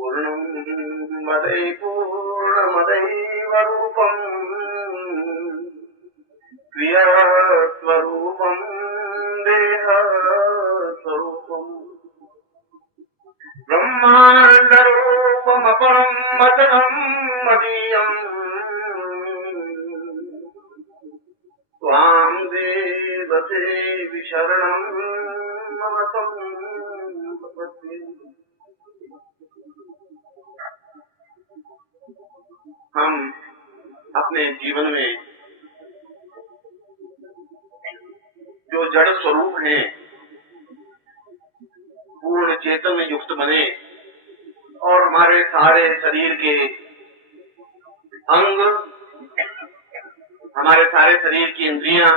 पूर्णं मदै पूर्णमदैव रूपम् क्रियास्वरूपं देहस्वरूपम् ब्रह्माण्डरूपमपरं वचनं मदीयम् त्वां देवते विशरणं मम तं प्रपद्ये। हम अपने जीवन में जो जड़ स्वरूप हैं पूर्ण चेतन में युक्त बने और हमारे सारे शरीर के अंग, हमारे सारे शरीर की इंद्रियां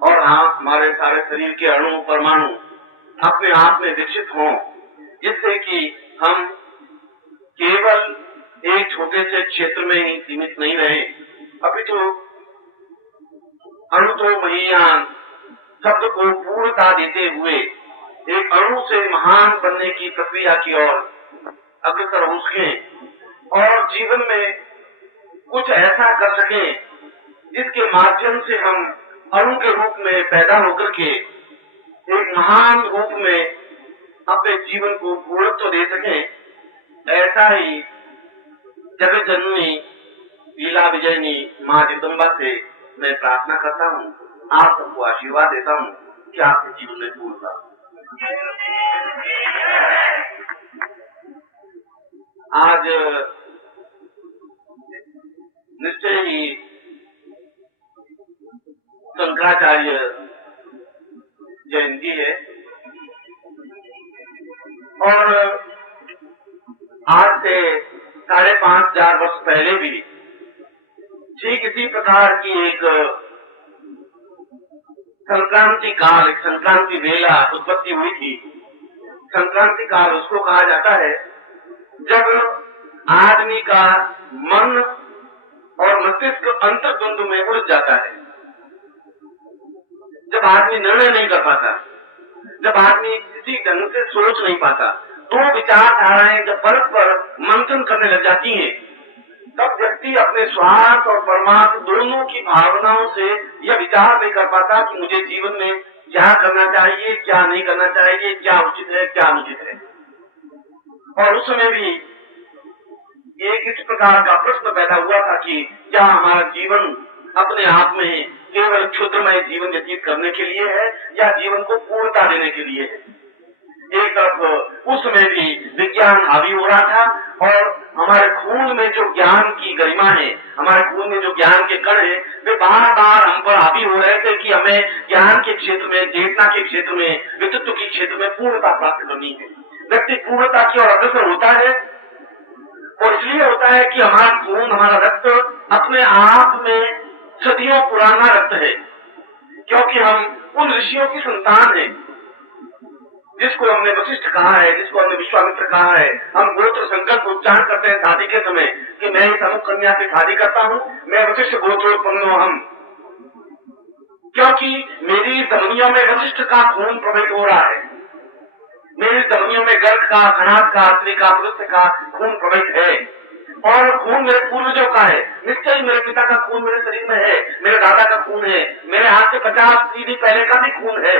और हमारे सारे शरीर के अणु परमाणु अपने आप में विकसित हों, जिससे कि हम केवल एक छोटे से क्षेत्र में ही सीमित नहीं रहे, अपितु अणुतो महीयान शब्द को पूर्णता देते हुए एक अणु से महान बनने की प्रक्रिया की ओर अग्रसर हो सके और जीवन में कुछ ऐसा कर सके जिसके माध्यम से हम अणु के रूप में पैदा होकर के एक महान रूप में अपने जीवन को पूर्णत्व दे सके। ऐसा ही जगत जननी लीला विजयनी माँ जगदम्बा से मैं प्रार्थना करता हूँ, आप सबको आशीर्वाद देता हूँ कि आपके जीवन में पूर्णता। आज निश्चय ही शंकराचार्य जयंती है और आज से 5,500 वर्ष पहले भी ठीक इसी प्रकार की एक संक्रांति काल, एक संक्रांति वेला उत्पत्ति हुई थी। संक्रांति काल उसको कहा जाता है जब आदमी का मन और मस्तिष्क अंतर्द्वंद में उलझ जाता है, जब आदमी निर्णय नहीं कर पाता, जब आदमी किसी ढंग से सोच नहीं पाता, दो विचारधाराएं जब परस्पर मंथन करने लग जाती हैं, तब व्यक्ति अपने स्वार्थ और परमार्थ दोनों की भावनाओं से यह विचार नहीं कर पाता कि मुझे जीवन में क्या करना चाहिए, क्या नहीं करना चाहिए, क्या उचित है, क्या अनुचित है। और उस समय भी एक इस प्रकार का प्रश्न पैदा हुआ था कि क्या हमारा जीवन अपने आप में केवल क्षुद्रमय जीवन व्यतीत करने के लिए है या जीवन को पूर्णता देने के लिए है। एक तरफ उस समय भी विज्ञान हावी हो रहा था और हमारे खून में जो ज्ञान की गरिमा है, हमारे खून में जो ज्ञान के कण है, वे बार बार हम पर हावी हो रहे थे कि हमें ज्ञान के क्षेत्र में, चेतना के क्षेत्र में, व्यक्तित्व के क्षेत्र में पूर्णता प्राप्त करनी है। व्यक्ति पूर्णता की ओर अग्रसर होता है और इसलिए होता है कि हमारा खून, हमारा रक्त अपने आप में सदियों पुराना रक्त है, क्योंकि हम उन ऋषियों की संतान हैं जिसको हमने वशिष्ठ कहा है, जिसको हमने विश्वामित्र कहा है। हम गोत्र संकल्प उच्चारण करते हैं शादी के समय कि मैं इस अमुक कन्या से शादी करता हूँ, मैं वशिष्ठ गोत्रोत्पन्नो हम, क्योंकि मेरी धमनियों में वशिष्ठ का खून प्रवाहित हो रहा है, मेरी धमनियों में गर्ग का, खनाद का, स्त्री का, पुरुष का खून प्रवाहित है और खून मेरे पूर्वजों का है। निश्चय मेरे पिता का खून मेरे शरीर में है, मेरे दादा का खून है, मेरे आज से 50 पीढ़ी पहले का भी खून है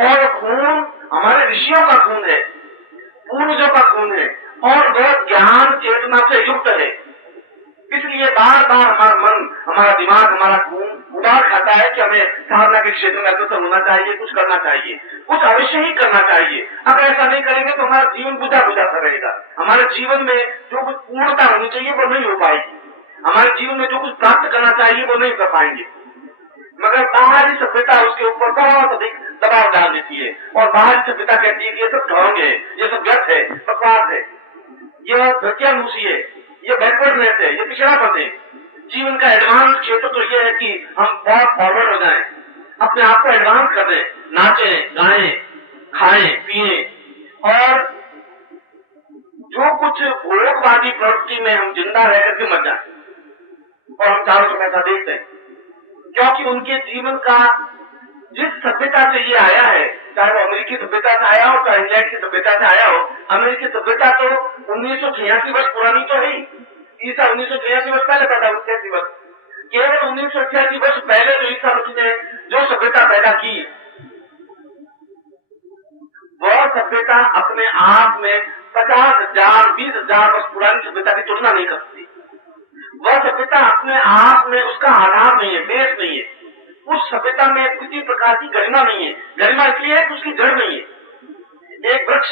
और खून हमारे ऋषियों का खून है, पूर्वजों का खून है और वह ज्ञान चेतना से युक्त है। इसलिए बार बार हमारा मन, हमारा दिमाग, हमारा खून उबार खाता है कि हमें साधना के क्षेत्र में अग्रसर होना चाहिए, कुछ करना चाहिए, कुछ अवश्य ही करना चाहिए। अगर ऐसा नहीं करेंगे तो हमारा जीवन बुझा बुझा सा रहेगा। हमारे जीवन में जो कुछ पूर्णता होनी चाहिए वो नहीं हो पाएगी, हमारे जीवन में जो कुछ प्राप्त करना चाहिए वो नहीं कर पाएंगे। मगर बाहरी सभ्यता उसके ऊपर बहुत अधिक दबाव डाल देती है और बाहरी सभ्यता कहती है कि ये सब ढोंग है, ये सब व्यर्थ है, बकवास है, ये प्रत्यानुषी है, ये बैकवर्डनेस है, ये पिछड़ापन है। जीवन का एडवांस क्षेत्र तो ये है कि हम बहुत फॉरवर्ड हो जाएं, अपने आप को एडवांस कर दें, नाचें, गाएं, खाएं, पिएं और जो कुछ भोगवादी प्रवृत्ति में हम जिंदा रह करके मर जाए और हम चारों तरफ ऐसा देखते हैं, क्योंकि उनके जीवन का जिस सभ्यता से ये आया है, चाहे वो अमेरिकी सभ्यता से आया हो, चाहे इंग्लैंड की सभ्यता से आया हो। अमेरिकी सभ्यता तो 1986 वर्ष पुरानी तो है। ईसा 1986 वर्ष पहले पैदा हुए, 86 वर्ष, केवल 1986 वर्ष पहले जो ईसा मसीह ने जो सभ्यता पैदा की, वह सभ्यता अपने आप में 50,000 20,000 वर्ष पुरानी सभ्यता की तुलना नहीं करती। वह सभ्यता अपने आप में उसका आधार नहीं है, बेस नहीं है। उस सभ्यता में किसी प्रकार की गरिमा नहीं है। गरिमा इसलिए है कि उसकी जड़ नहीं है। एक वृक्ष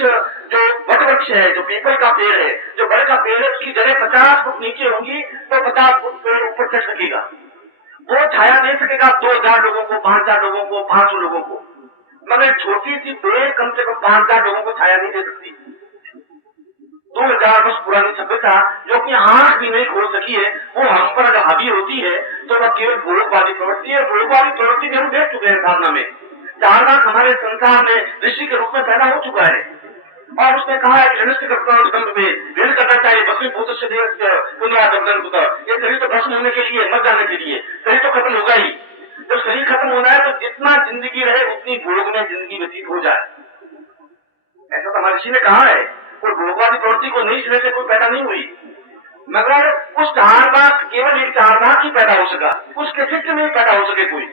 जो वट वृक्ष है, जो पीपल का पेड़ है, जो बड़ का पेड़ है, उसकी जड़ें 50 फुट नीचे होंगी तो 50 फुट पेड़ ऊपर चढ़ सकेगा। वो छाया दे सकेगा 2,000 लोगों को, 5,000 लोगों को, 500 लोगों को, मगर छोटी सी पेड़ कम से कम 5,000 लोगों को छाया नहीं दे सकती। 2,000 वर्ष पुरानी सभ्यता जो अपनी आंख भी नहीं खोल सकी है, वो हम पर अगर हावी होती है तो वह केवल भोगवादी प्रवृत्ति है। भोगवादी प्रवृत्ति में हम देख चुके हैं साधना में। चारवाक हमारे संसार में ऋषि के रूप में पैदा हो चुका है और उसने कहा है कि भेद करना चाहिए। बसवी भूत से ये शरीर तो भस्म होने के लिए, मर जाने के लिए, शरीर तो खत्म होगा ही। जब शरीर खत्म होना है तो जितना जिंदगी रहे उतनी भोग में जिंदगी व्यतीत हो जाए, ऐसा तो हमारे ऋषि ने कहा है। और भोगवादी प्रवृत्ति को नई सिरे से कोई पैदा नहीं हुई, मगर उस चारवाक केवल एक चारवाक ही पैदा हो सका, उसके चित्र में पैदा हो सके कोई,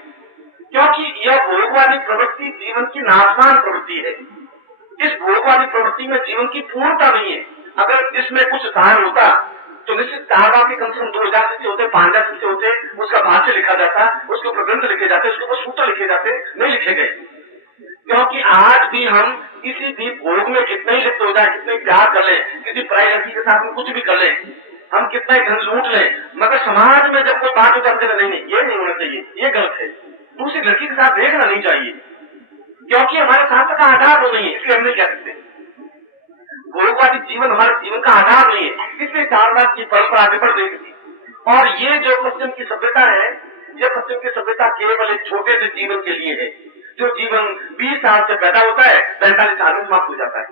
क्योंकि यह भोगवादी प्रवृत्ति जीवन की नाशवान प्रवृत्ति है। इस भोगवादी प्रवृत्ति में जीवन की पूर्णता नहीं है। अगर इसमें कुछ सार होता तो निश्चित चारवाक के कम से कम 2,000 शिष्य होते, 5,000 शिष्य होते, उसका भाष्य लिखा जाता, उसके ऊपर ग्रंथ लिखे जाते, उसके ऊपर सूत्र लिखे जाते, नहीं लिखे गए। क्योंकि आज भी हम किसी भी भोग में कितने ही लिप्त हो जाए, कितने प्यार कर ले, किसी पराई लड़की के साथ में कुछ भी कर ले, हम कितना ही धन लूट ले, मगर समाज में जब कोई बात उतरते नहीं, नहीं ये नहीं होना चाहिए, ये गलत है, दूसरी लड़की के साथ देखना नहीं चाहिए, क्योंकि हमारे शास्त्र का आधार वो नहीं है, इसलिए हम नहीं कह सकते। भोगवादी जीवन हमारे जीवन का आधार नहीं है, इसलिए चारवाक की परंपरा आगे बढ़ रही थी। और ये जो पश्चिम की सभ्यता है, ये पश्चिम की सभ्यता केवल एक छोटे से जीवन के लिए है। जो जीवन 20 साल से पैदा होता है 45 साल में समाप्त हो जाता है।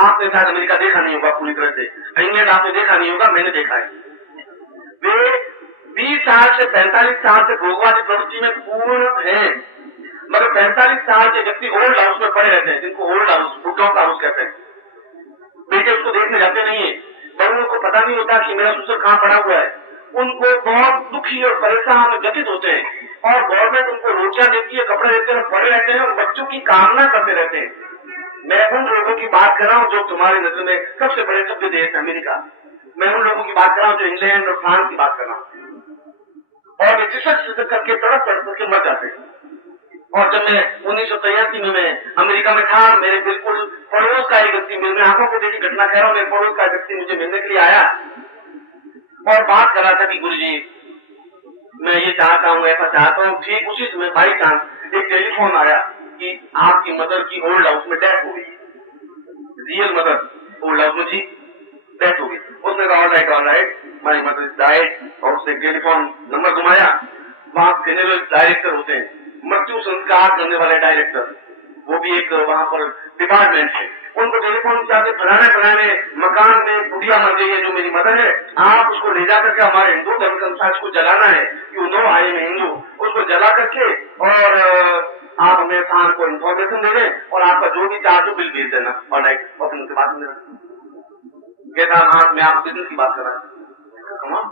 आपने शायद अमेरिका देखा नहीं होगा पूरी तरह से, इंग्लैंड आपने देखा नहीं होगा, मैंने देखा है। वे 20 साल से 45 साल से भोगवादी प्रवृत्ति में पूर्ण है, मगर 45 साल के व्यक्ति ओल्ड हाउस में पड़े रहते हैं, जिनको ओल्ड हाउस, बुढ़ों का हाउस कहते हैं। बेटे उसको देखने जाते नहीं है, बड़ों को पता नहीं होता कि मेरा ससुर कहाँ पड़ा हुआ है। उनको बहुत दुखी और परेशान व्यतीत होते हैं, और गवर्नमेंट उनको रोटियां देती है, कपड़े देते हैं, पड़े रहते हैं और बच्चों की कामना करते रहते हैं। मैं उन लोगों की बात कर रहा हूँ जो तुम्हारी नजर में सबसे बड़े सभ्य देश है अमेरिका। मैं उन लोगों की बात कर रहा हूँ जो इंग्लैंड और फ्रांस की बात कर रहा हूँ। और वे चिसक करके तड़प करके मर जाते हैं। और जब मैं 1983 में मैं अमेरिका में था, मेरे बिल्कुल पड़ोस का एक व्यक्ति, मेरे आंखों को देखी घटना कह रहा हूँ, मेरे पड़ोस का व्यक्ति मुझे मिलने के लिए आया और बात कर रहा था कि गुरुजी मैं ये चाहता हूँ, ऐसा चाहता हूँ। ठीक उसी समय बाई चांस एक टेलीफोन आया कि आपकी मदर की ओल्ड हाउस में डेथ हो गई, रियल मदर ओल्ड हाउस में जी डेथ हो गई। उसने कहा all right my mother is died, और उसने टेलीफोन नंबर घुमाया। वहाँ जनरल डायरेक्टर होते हैं, मृत्यु संस्कार करने वाले डायरेक्टर, वो भी एक वहाँ पर डिपार्टमेंट है। उनको टेलीफोन चाहते पुराने मकान में बुढ़िया मर गई है जो मेरी मदर है, आप उसको ले जा करके हमारे हिंदू धर्म के अनुसार उसको जलाना है, you know I am Hindu, उसको जला करके और आप हमें खान को इन्फॉर्मेशन दे दें और आपका जो भी चार्ज हो बिल भेज देना। और लाइक ऑप्शन की बात कहता हाँ मैं आप बिजनेस की बात कर रहा हूँ।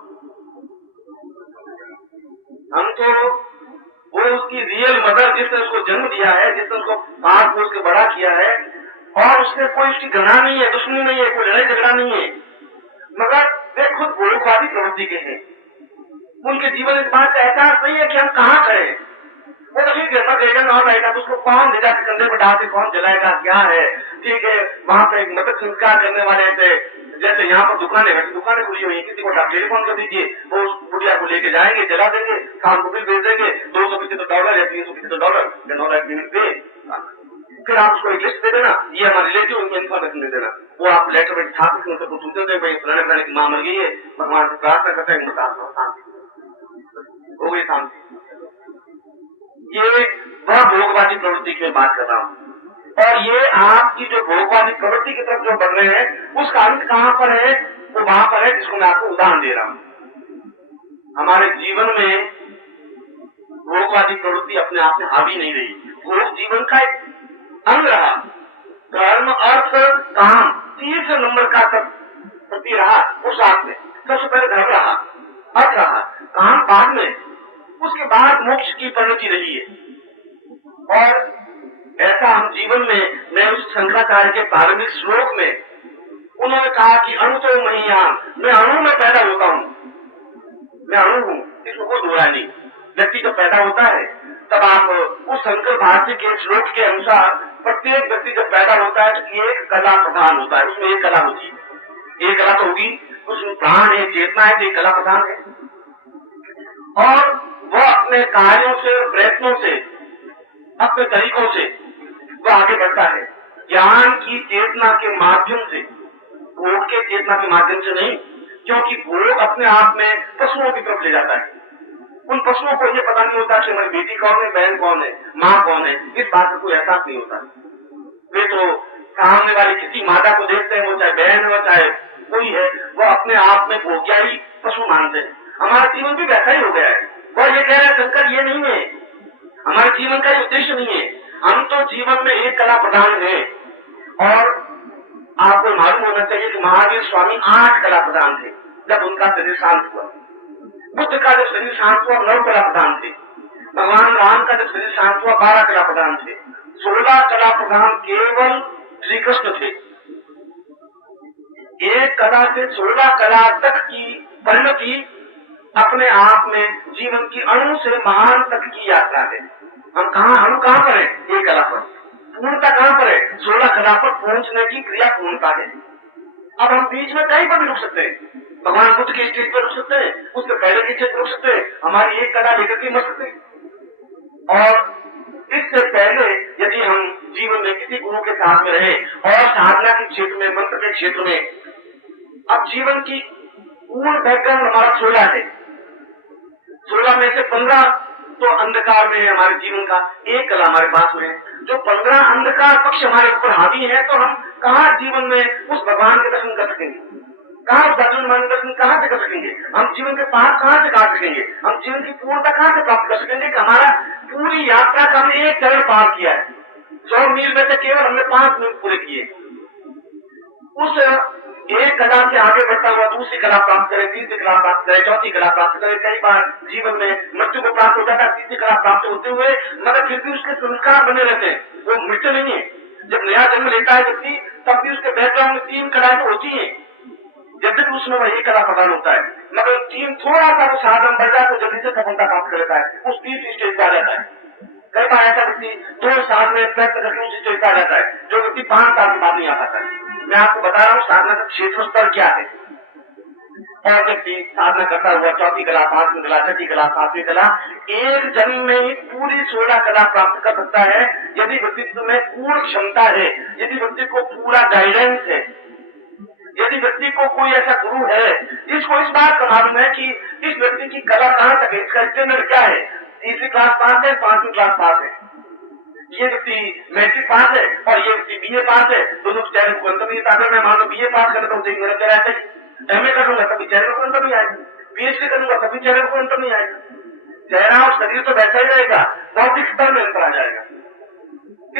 हम तो वो उसकी रियल मदर जिसने उसको जन्म दिया है, जिसने उसको पास पोस के बड़ा किया है, और उसने कोई उसकी घृणा नहीं है, दुश्मनी नहीं है, कोई लड़ाई झगड़ा नहीं है, मगर वे खुद भोगवादी प्रवृत्ति के हैं। उनके जीवन इस बात का एहसास नहीं है कि हम कहाँ करें। वो तो ठीक है और रहेगा तो उसको कौन ले जाकर कंधे पर डाल के कौन जलाएगा, क्या है, ठीक है। वहाँ पे एक मृत संस्कार करने वाले थे, जैसे यहाँ पर दुकानें खुली हुई है, किसी को टेलीफोन कर दीजिए, वो उस बुढ़िया को लेके जाएंगे, जला देंगे, काम को बिल भेज देंगे, $275 या $375 फिर आप उसको एक लिस्ट दे देना, ये हमारे रिलेटिव, उनको इन्फॉर्मेशन दे देना। वो आप लेटर में छाप के उनसे पूछते थे भाई फलाने की माँ मर गई है, भगवान से प्रार्थना करते हैं, शांति हो गई, शांति। ये वह भोगवादी प्रवृत्ति की मैं बात कर रहा हूँ। और ये आपकी जो भोगवादी प्रवृत्ति की तरफ जो बढ़ रहे हैं, उसका अंत कहाँ पर है? वो वहां पर है जिसको मैं आपको उदाहरण दे रहा हूँ। हमारे जीवन में भोगवादी प्रवृत्ति अपने आप में हावी नहीं रही। भोग जीवन का एक अंग रहा। धर्म, अर्थ, काम, तीसरे नंबर का प्रति रहा उस साथ में। सबसे पहले धर्म रहा, अर्थ रहा, काम बाद में, उसके बाद मोक्ष की परिणति रही है। और ऐसा हम जीवन में, मैं उस शंकराचार्य के प्रारंभिक श्लोक में उन्होंने कहा कि अणु तो महियान, मैं अणु में पैदा होता हूँ, मैं अणु हूँ, इसको कोई बुरा नहीं। व्यक्ति जब पैदा होता है तब आप उस शंकर भारती के श्लोक के अनुसार प्रत्येक व्यक्ति जब पैदा होता है तो एक कला प्रधान होता है, उसमें एक कला होती है, एक कला तो होगी, उसमें प्राण है, चेतना है, तो एक कला प्रधान है। और वह अपने कार्यों से, प्रयत्नों से, अपने तरीकों से वह आगे बढ़ता है, ज्ञान की चेतना के माध्यम से, भोग के चेतना के माध्यम से नहीं, क्योंकि भोग अपने आप में पशुओं की तरफ ले जाता है। उन पशुओं को ये पता नहीं होता कि हमारी बेटी कौन है, बहन कौन है, माँ कौन है, इस बात का कोई एहसास नहीं होता। वे तो सामने वाली किसी माता को देखते हैं, वो चाहे बहन हो चाहे कोई है, वो अपने आप में भोग्या ही पशु मानते हैं। हमारा जीवन भी वैसा ही हो गया है। वह ये कह रहे हैं शंकर ये नहीं है, हमारे जीवन का उद्देश्य नहीं है, हम तो जीवन में एक कला प्रधान है। और आपको मालूम होना चाहिए कि महावीर स्वामी 8 कला प्रधान थे जब उनका शरीर शांत हुआ। बुद्ध का जब शरीर शांत हुआ 9 कला प्रधान थे। भगवान राम का जब शरीर शांत हुआ 12 कला प्रधान थे। 16 कला प्रधान केवल श्री कृष्ण थे। एक कला से 16 कला तक की परिणति अपने आप में जीवन की अणु से महान तक की यात्रा है। हम अणु कहाँ पर है? एक कला पर। पूर्णता कहाँ पर है? 16 कला पर पहुंचने की क्रिया पूर्णता है। अब हम बीच में कहीं पर भी रुक सकते हैं। भगवान बुद्ध के स्टेज पर रुक सकते हैं, उसके पहले की स्टेज पर रुक सकते हैं, हमारी एक कला लेकर के मर सकते हैं। और इससे पहले यदि हम जीवन में किसी गुरु के साथ में रहे और साधना के क्षेत्र में, मंत्र के क्षेत्र में, अब जीवन की पूर्ण बैकग्राउंड हमारा 16 है। 16 में से 15 तो अंधकार में है हमारे जीवन का, एक कला हमारे पास में है। जो 15 अंधकार पक्ष हमारे ऊपर हावी है, तो हम कहाँ जीवन में उस भगवान के दर्शन कर सकेंगे? कहाँ उस भगवान दर्शन कहाँ से कर सकेंगे? हम जीवन के पार कहाँ से काट सकेंगे? हम जीवन की पूर्णता कहाँ से प्राप्त कर सकेंगे कि हमारा पूरी यात्रा का हमने एक चरण पार किया है। 100 मील में से केवल हमने 5 मील पूरे किए। उस एक कला से आगे बढ़ता हुआ दूसरी कला प्राप्त करे, तीसरी कला प्राप्त करे, चौथी कला प्राप्त करे। कई बार जीवन में मृत्यु को प्राप्त हो जाता है तीसरी कला प्राप्त होते हुए, मगर फिर भी उसके संस्कार बने रहते हैं, वो मृत्यु नहीं है। जब नया जन्म लेता है व्यक्ति, तब भी उसके बैकग्राउंड में 3 कलाएं तो होती है, जब तक उसमें वह एक कला प्रदान होता है, मगर 3 थोड़ा सा वो साधन बढ़ जाए तो जल्दी से सफलता प्राप्त कर लेता है, उस तीसरी स्टेज पर आ जाता है। कई बार ऐसा व्यक्ति 2 साल में प्रयत्न करके उस स्टेज पर आ जाता है, जो व्यक्ति 5 साल के बाद नहीं आ पाता है। मैं आपको बता रहा हूँ साधना का क्षेत्र स्तर क्या है। और व्यक्ति साधना करता हुआ चौथी कला, 5वीं कला, छठी कला, 7वीं कला, एक जन्म में ही पूरी 16 कला प्राप्त कर सकता है, यदि व्यक्तित्व में पूर्ण क्षमता है, यदि व्यक्ति को पूरा गाइडेंस है, यदि व्यक्ति को कोई ऐसा गुरु है जिसको इस बात का मालूम है कि इस व्यक्ति की कला कहाँ तक है, इसका स्टैंडर्ड क्या है। तीसरी क्लास पास है, 5वीं क्लास पास है, ये व्यक्ति मैट्रिक पास है और ये व्यक्ति बीए पास है, दोनों चेहरे को अंतर नहीं आता। अगर मैं मान लो बीए पास करता हूँ तो मेरा चेहरा ऐसा ही, एमए करूंगा तभी चेहरे को अंतर नहीं आएगा, पीएचडी करूंगा तभी चेहरे को अंतर नहीं आएगा। चेहरा और शरीर तो वैसा ही रहेगा, बौद्धिक स्तर में अंतर आ जाएगा।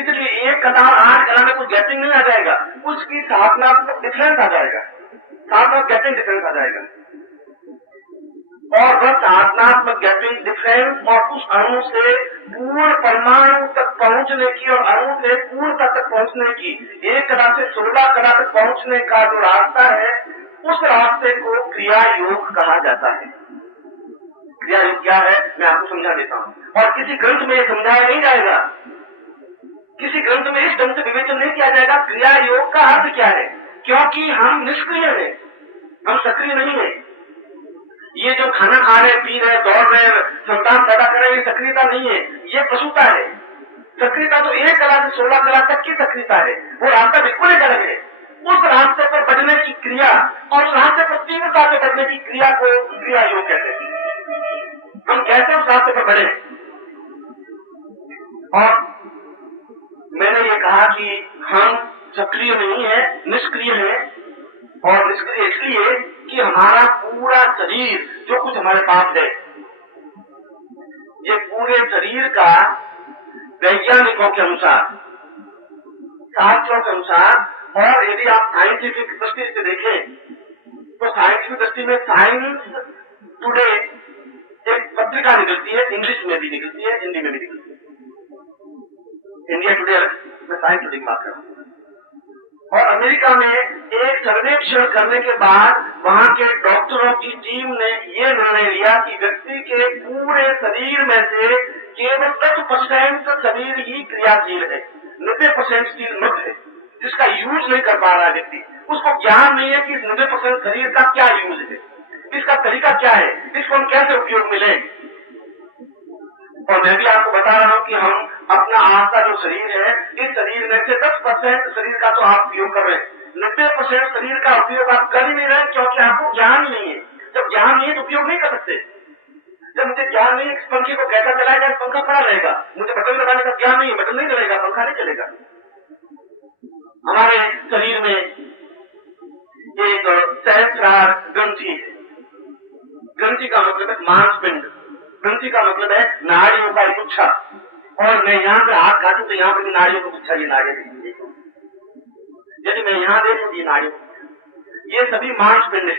इसलिए एक कला 8 कला में कुछ गैपिंग नहीं आ जाएगा, उसकी साधनात्मक डिफरेंस आ जाएगा, साधनात्मक गैपिंग डिफरेंस आ जाएगा। और वह साधनात्मक गैपिंग डिफरेंस और उस अणु से पूर्ण परमाणु तक पहुंचने की और अणु से पूर्णता तक पहुंचने की, एक कला से 16 कला तक पहुंचने का जो रास्ता है, उस रास्ते को क्रिया योग कहा जाता है। क्रिया योग क्या है मैं आपको समझा देता हूँ। और किसी ग्रंथ में यह समझाया नहीं जाएगा, किसी ग्रंथ में इस ढंग से विवेचन नहीं किया जाएगा क्रिया योग का अर्थ क्या है, क्योंकि हम निष्क्रिय हैं, हम सक्रिय नहीं है। ये जो खाना खा रहे, पी रहे, दौड़ रहे, संतान पैदा कर रहे, ये सक्रियता नहीं है, ये पशुता है। सक्रियता तो एक कला से 16 कला तक की सक्रियता है, वो रास्ता बिल्कुल एक अलग है। उस रास्ते पर बढ़ने की क्रिया और उस रास्ते पर तीव्रता से बढ़ने की क्रिया को क्रिया योग कहते हैं। हम कैसे उस रास्ते पर बढ़े। और मैंने ये कहा कि हम सक्रिय नहीं है, निष्क्रिय है। और निष्क्रिय इसलिए कि हमारा पूरा शरीर जो कुछ हमारे पास है, ये पूरे शरीर का वैज्ञानिकों के अनुसार शास्त्रों के अनुसार, और यदि आप साइंटिफिक दृष्टि से देखें तो साइंटिफिक दृष्टि में साइंस टुडे एक पत्रिका निकलती है, इंग्लिश में भी निकलती है, हिंदी में भी निकलती है। इंडिया टुडे मैं साइंस टुडे की बात कर रहा हूं। और अमेरिका में एक सर्वेक्षण करने के बाद वहां के डॉक्टरों की टीम ने यह निर्णय लिया कि व्यक्ति के पूरे शरीर में से केवल 10% शरीर ही क्रियाशील है, 90% शरीर मृत है, जिसका यूज नहीं कर पा रहा है व्यक्ति। उसको ज्ञान नहीं है कि 90% शरीर का क्या यूज है, इसका तरीका क्या है, इसको हम कैसे उपयोग में लें। और मैं भी आपको बता रहा हूं कि हम अपना आज का जो शरीर है, इस शरीर में से 10% शरीर का तो आप उपयोग कर रहे हैं, 90% शरीर का उपयोग आप कर ही नहीं रहे, क्योंकि आपको ज्ञान नहीं है। जब ज्ञान नहीं है तो उपयोग नहीं कर सकते। जब मुझे ज्ञान नहीं है इस पंखे को कैसा चलाएगा, इस पंखा खड़ा रहेगा, मुझे बटन दबाने का ज्ञान नहीं है, बटन नहीं चलेगा, पंखा नहीं चलेगा। हमारे शरीर में एक सहस्रार ग्रंथि है। ग्रंथि का मतलब है मांसपिंड, ग्रंथि का मतलब है नाड़ियों का एक गुच्छा। और मैं यहाँ पे हाथ खाती तो यहाँ पे भी नाड़ियों का गुच्छा, ये नाड़ियां देखिए, यदि मैं यहाँ देखूं ये नाड़ियों, ये सभी मांसपिंड है।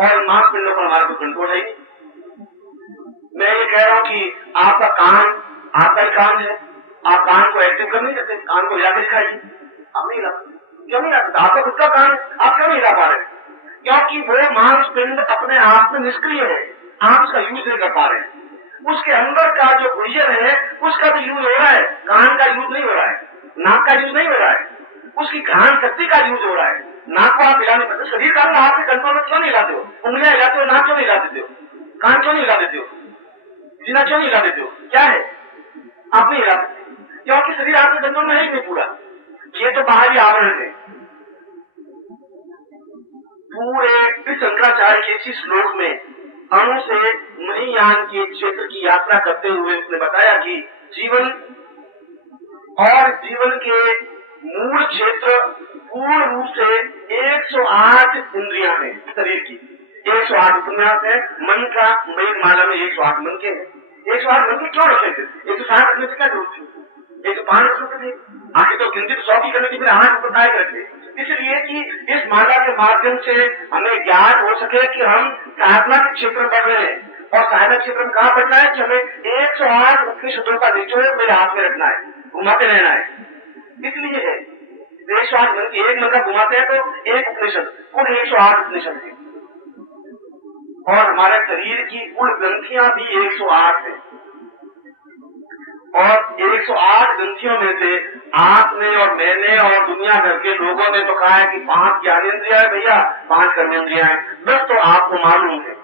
और मांसपिंडों पर हमारा कोई कंट्रोल है नहीं। मैं ये कह रहा हूं कि आपका कान, आपका कान है, आप कान को एक्टिव कर नहीं सकते, कान को हिला के दिखाइए, आप नहीं हिला सकते। क्यों नहीं हिला सकते? आपका खुद का कान, आप क्यों नहीं हिला पा रहे? क्योंकि वो मांसपिंड अपने आप में निष्क्रिय है, आप उसका यूज नहीं कर पा रहे। उसके अंदर का जो गुजर है उसका भी यूज हो रहा है, कान का यूज नहीं हो रहा है, नाक का यूज नहीं हो रहा है, उसकी घ्राण शक्ति का यूज हो रहा है। नाक को आप हिलाने पड़ते, शरीर का आप कंट्रोल में क्यों नहीं हिलाते हो? उंगलियां हिलाते हो, नाक क्यों नहीं हिला देते हो, कान क्यों नहीं हिला देते हो, सीना क्यों नहीं हिला देते हो? क्या है? आप नहीं हिला सकते क्योंकि शरीर आपके कंट्रोल में है ही नहीं पूरा। ये तो बाहरी आवरण है। पूरे शंकराचार्य के इसी श्लोक में अणु से महियान के क्षेत्र की यात्रा करते हुए उसने बताया कि जीवन और जीवन के मूल क्षेत्र पूर्ण रूप से 108 इंद्रियां हैं शरीर की। 108 उपन्यास है, मन का मेघमाला में 108 मन के हैं। 108 मन के क्यों रखे थे? 160 रखने से क्या जरूरत थी? 105 रखने थे, आखिर तो गिनती तो 100 की करने की, फिर 8 बताए रखे, इसलिए कि इस माला के माध्यम से हमें ज्ञात हो सके कि हम साधना के क्षेत्र में बढ़ रहे हैं। और साधना क्षेत्र में कहाँ बढ़ना है कि हमें 108 उपनिषदों का निचोड़ मेरे हाथ में रखना है, घुमाते रहना है। इसलिए है 108 मन की, एक मन का घुमाते हैं तो एक उपनिषद, कुल 108 उपनिषद है। और हमारे शरीर की कुल ग्रंथियां भी 108 है। और 108 ग्रंथियों में से आपने और मैंने और दुनिया भर के लोगों ने तो कहा है कि 5 ज्ञानेंद्रिया है भैया, 5 कर्मेंद्रिया है। बस तो आपको मालूम है,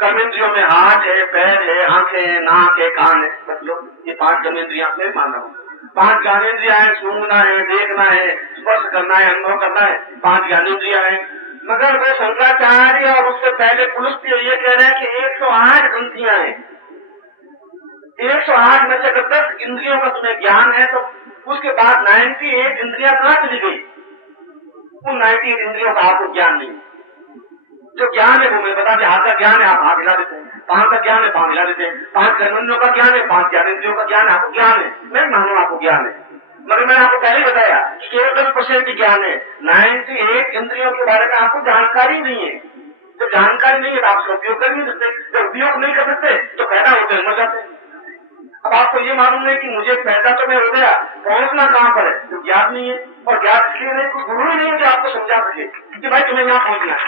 कर्मेंद्रियों में हाथ है, पैर है, आंखें हैं, नाक है, कान है, बस लो ये 5 कर्मेंद्रिया मैं मान रहा हूँ। 5 ज्ञानेंद्रिया है, सूंघना है, देखना है, स्पर्श करना है, अनुभव करना है, 5 ज्ञानेंद्रिया है। मगर वो शंकराचार्य और उससे पहले पुलस्त्य ये कह रहे हैं कि 108 ग्रंथियां हैं। 108 में से अगर 10 इंद्रियों का तुम्हें ज्ञान है तो उसके बाद 98 इंद्रियां कहाँ चली गई? उन 98 इंद्रियों का आपको ज्ञान नहीं। जो ज्ञान है वो मैं बता दें, हाथ का ज्ञान है, आप हाथ हिला देते हैं, पांव का ज्ञान है, पांव हिला देते हैं, 5 कर्मेंद्रियों का ज्ञान है, 5 ज्ञानेंद्रियों का ज्ञान है, आपको ज्ञान है, मैं मानू आपको ज्ञान है। मगर मैंने आपको पहले बताया कि केवल 10% ज्ञान है, 98 इंद्रियों के बारे में आपको जानकारी नहीं है। जब जानकारी नहीं है तो आप उसका उपयोग कर नहीं सकते, जब उपयोग नहीं कर सकते तो पैदा होते हैं, मर जाते हैं। अब आपको ये मालूम नहीं कि मुझे पैदा तो मैं हो गया, पहुंचना कहाँ पर है तो ज्ञात नहीं है। और ज्ञात इसलिए नहीं, कोई गुरु ही नहीं है जो आपको समझा सके कि भाई तुम्हें यहाँ पहुंचना है।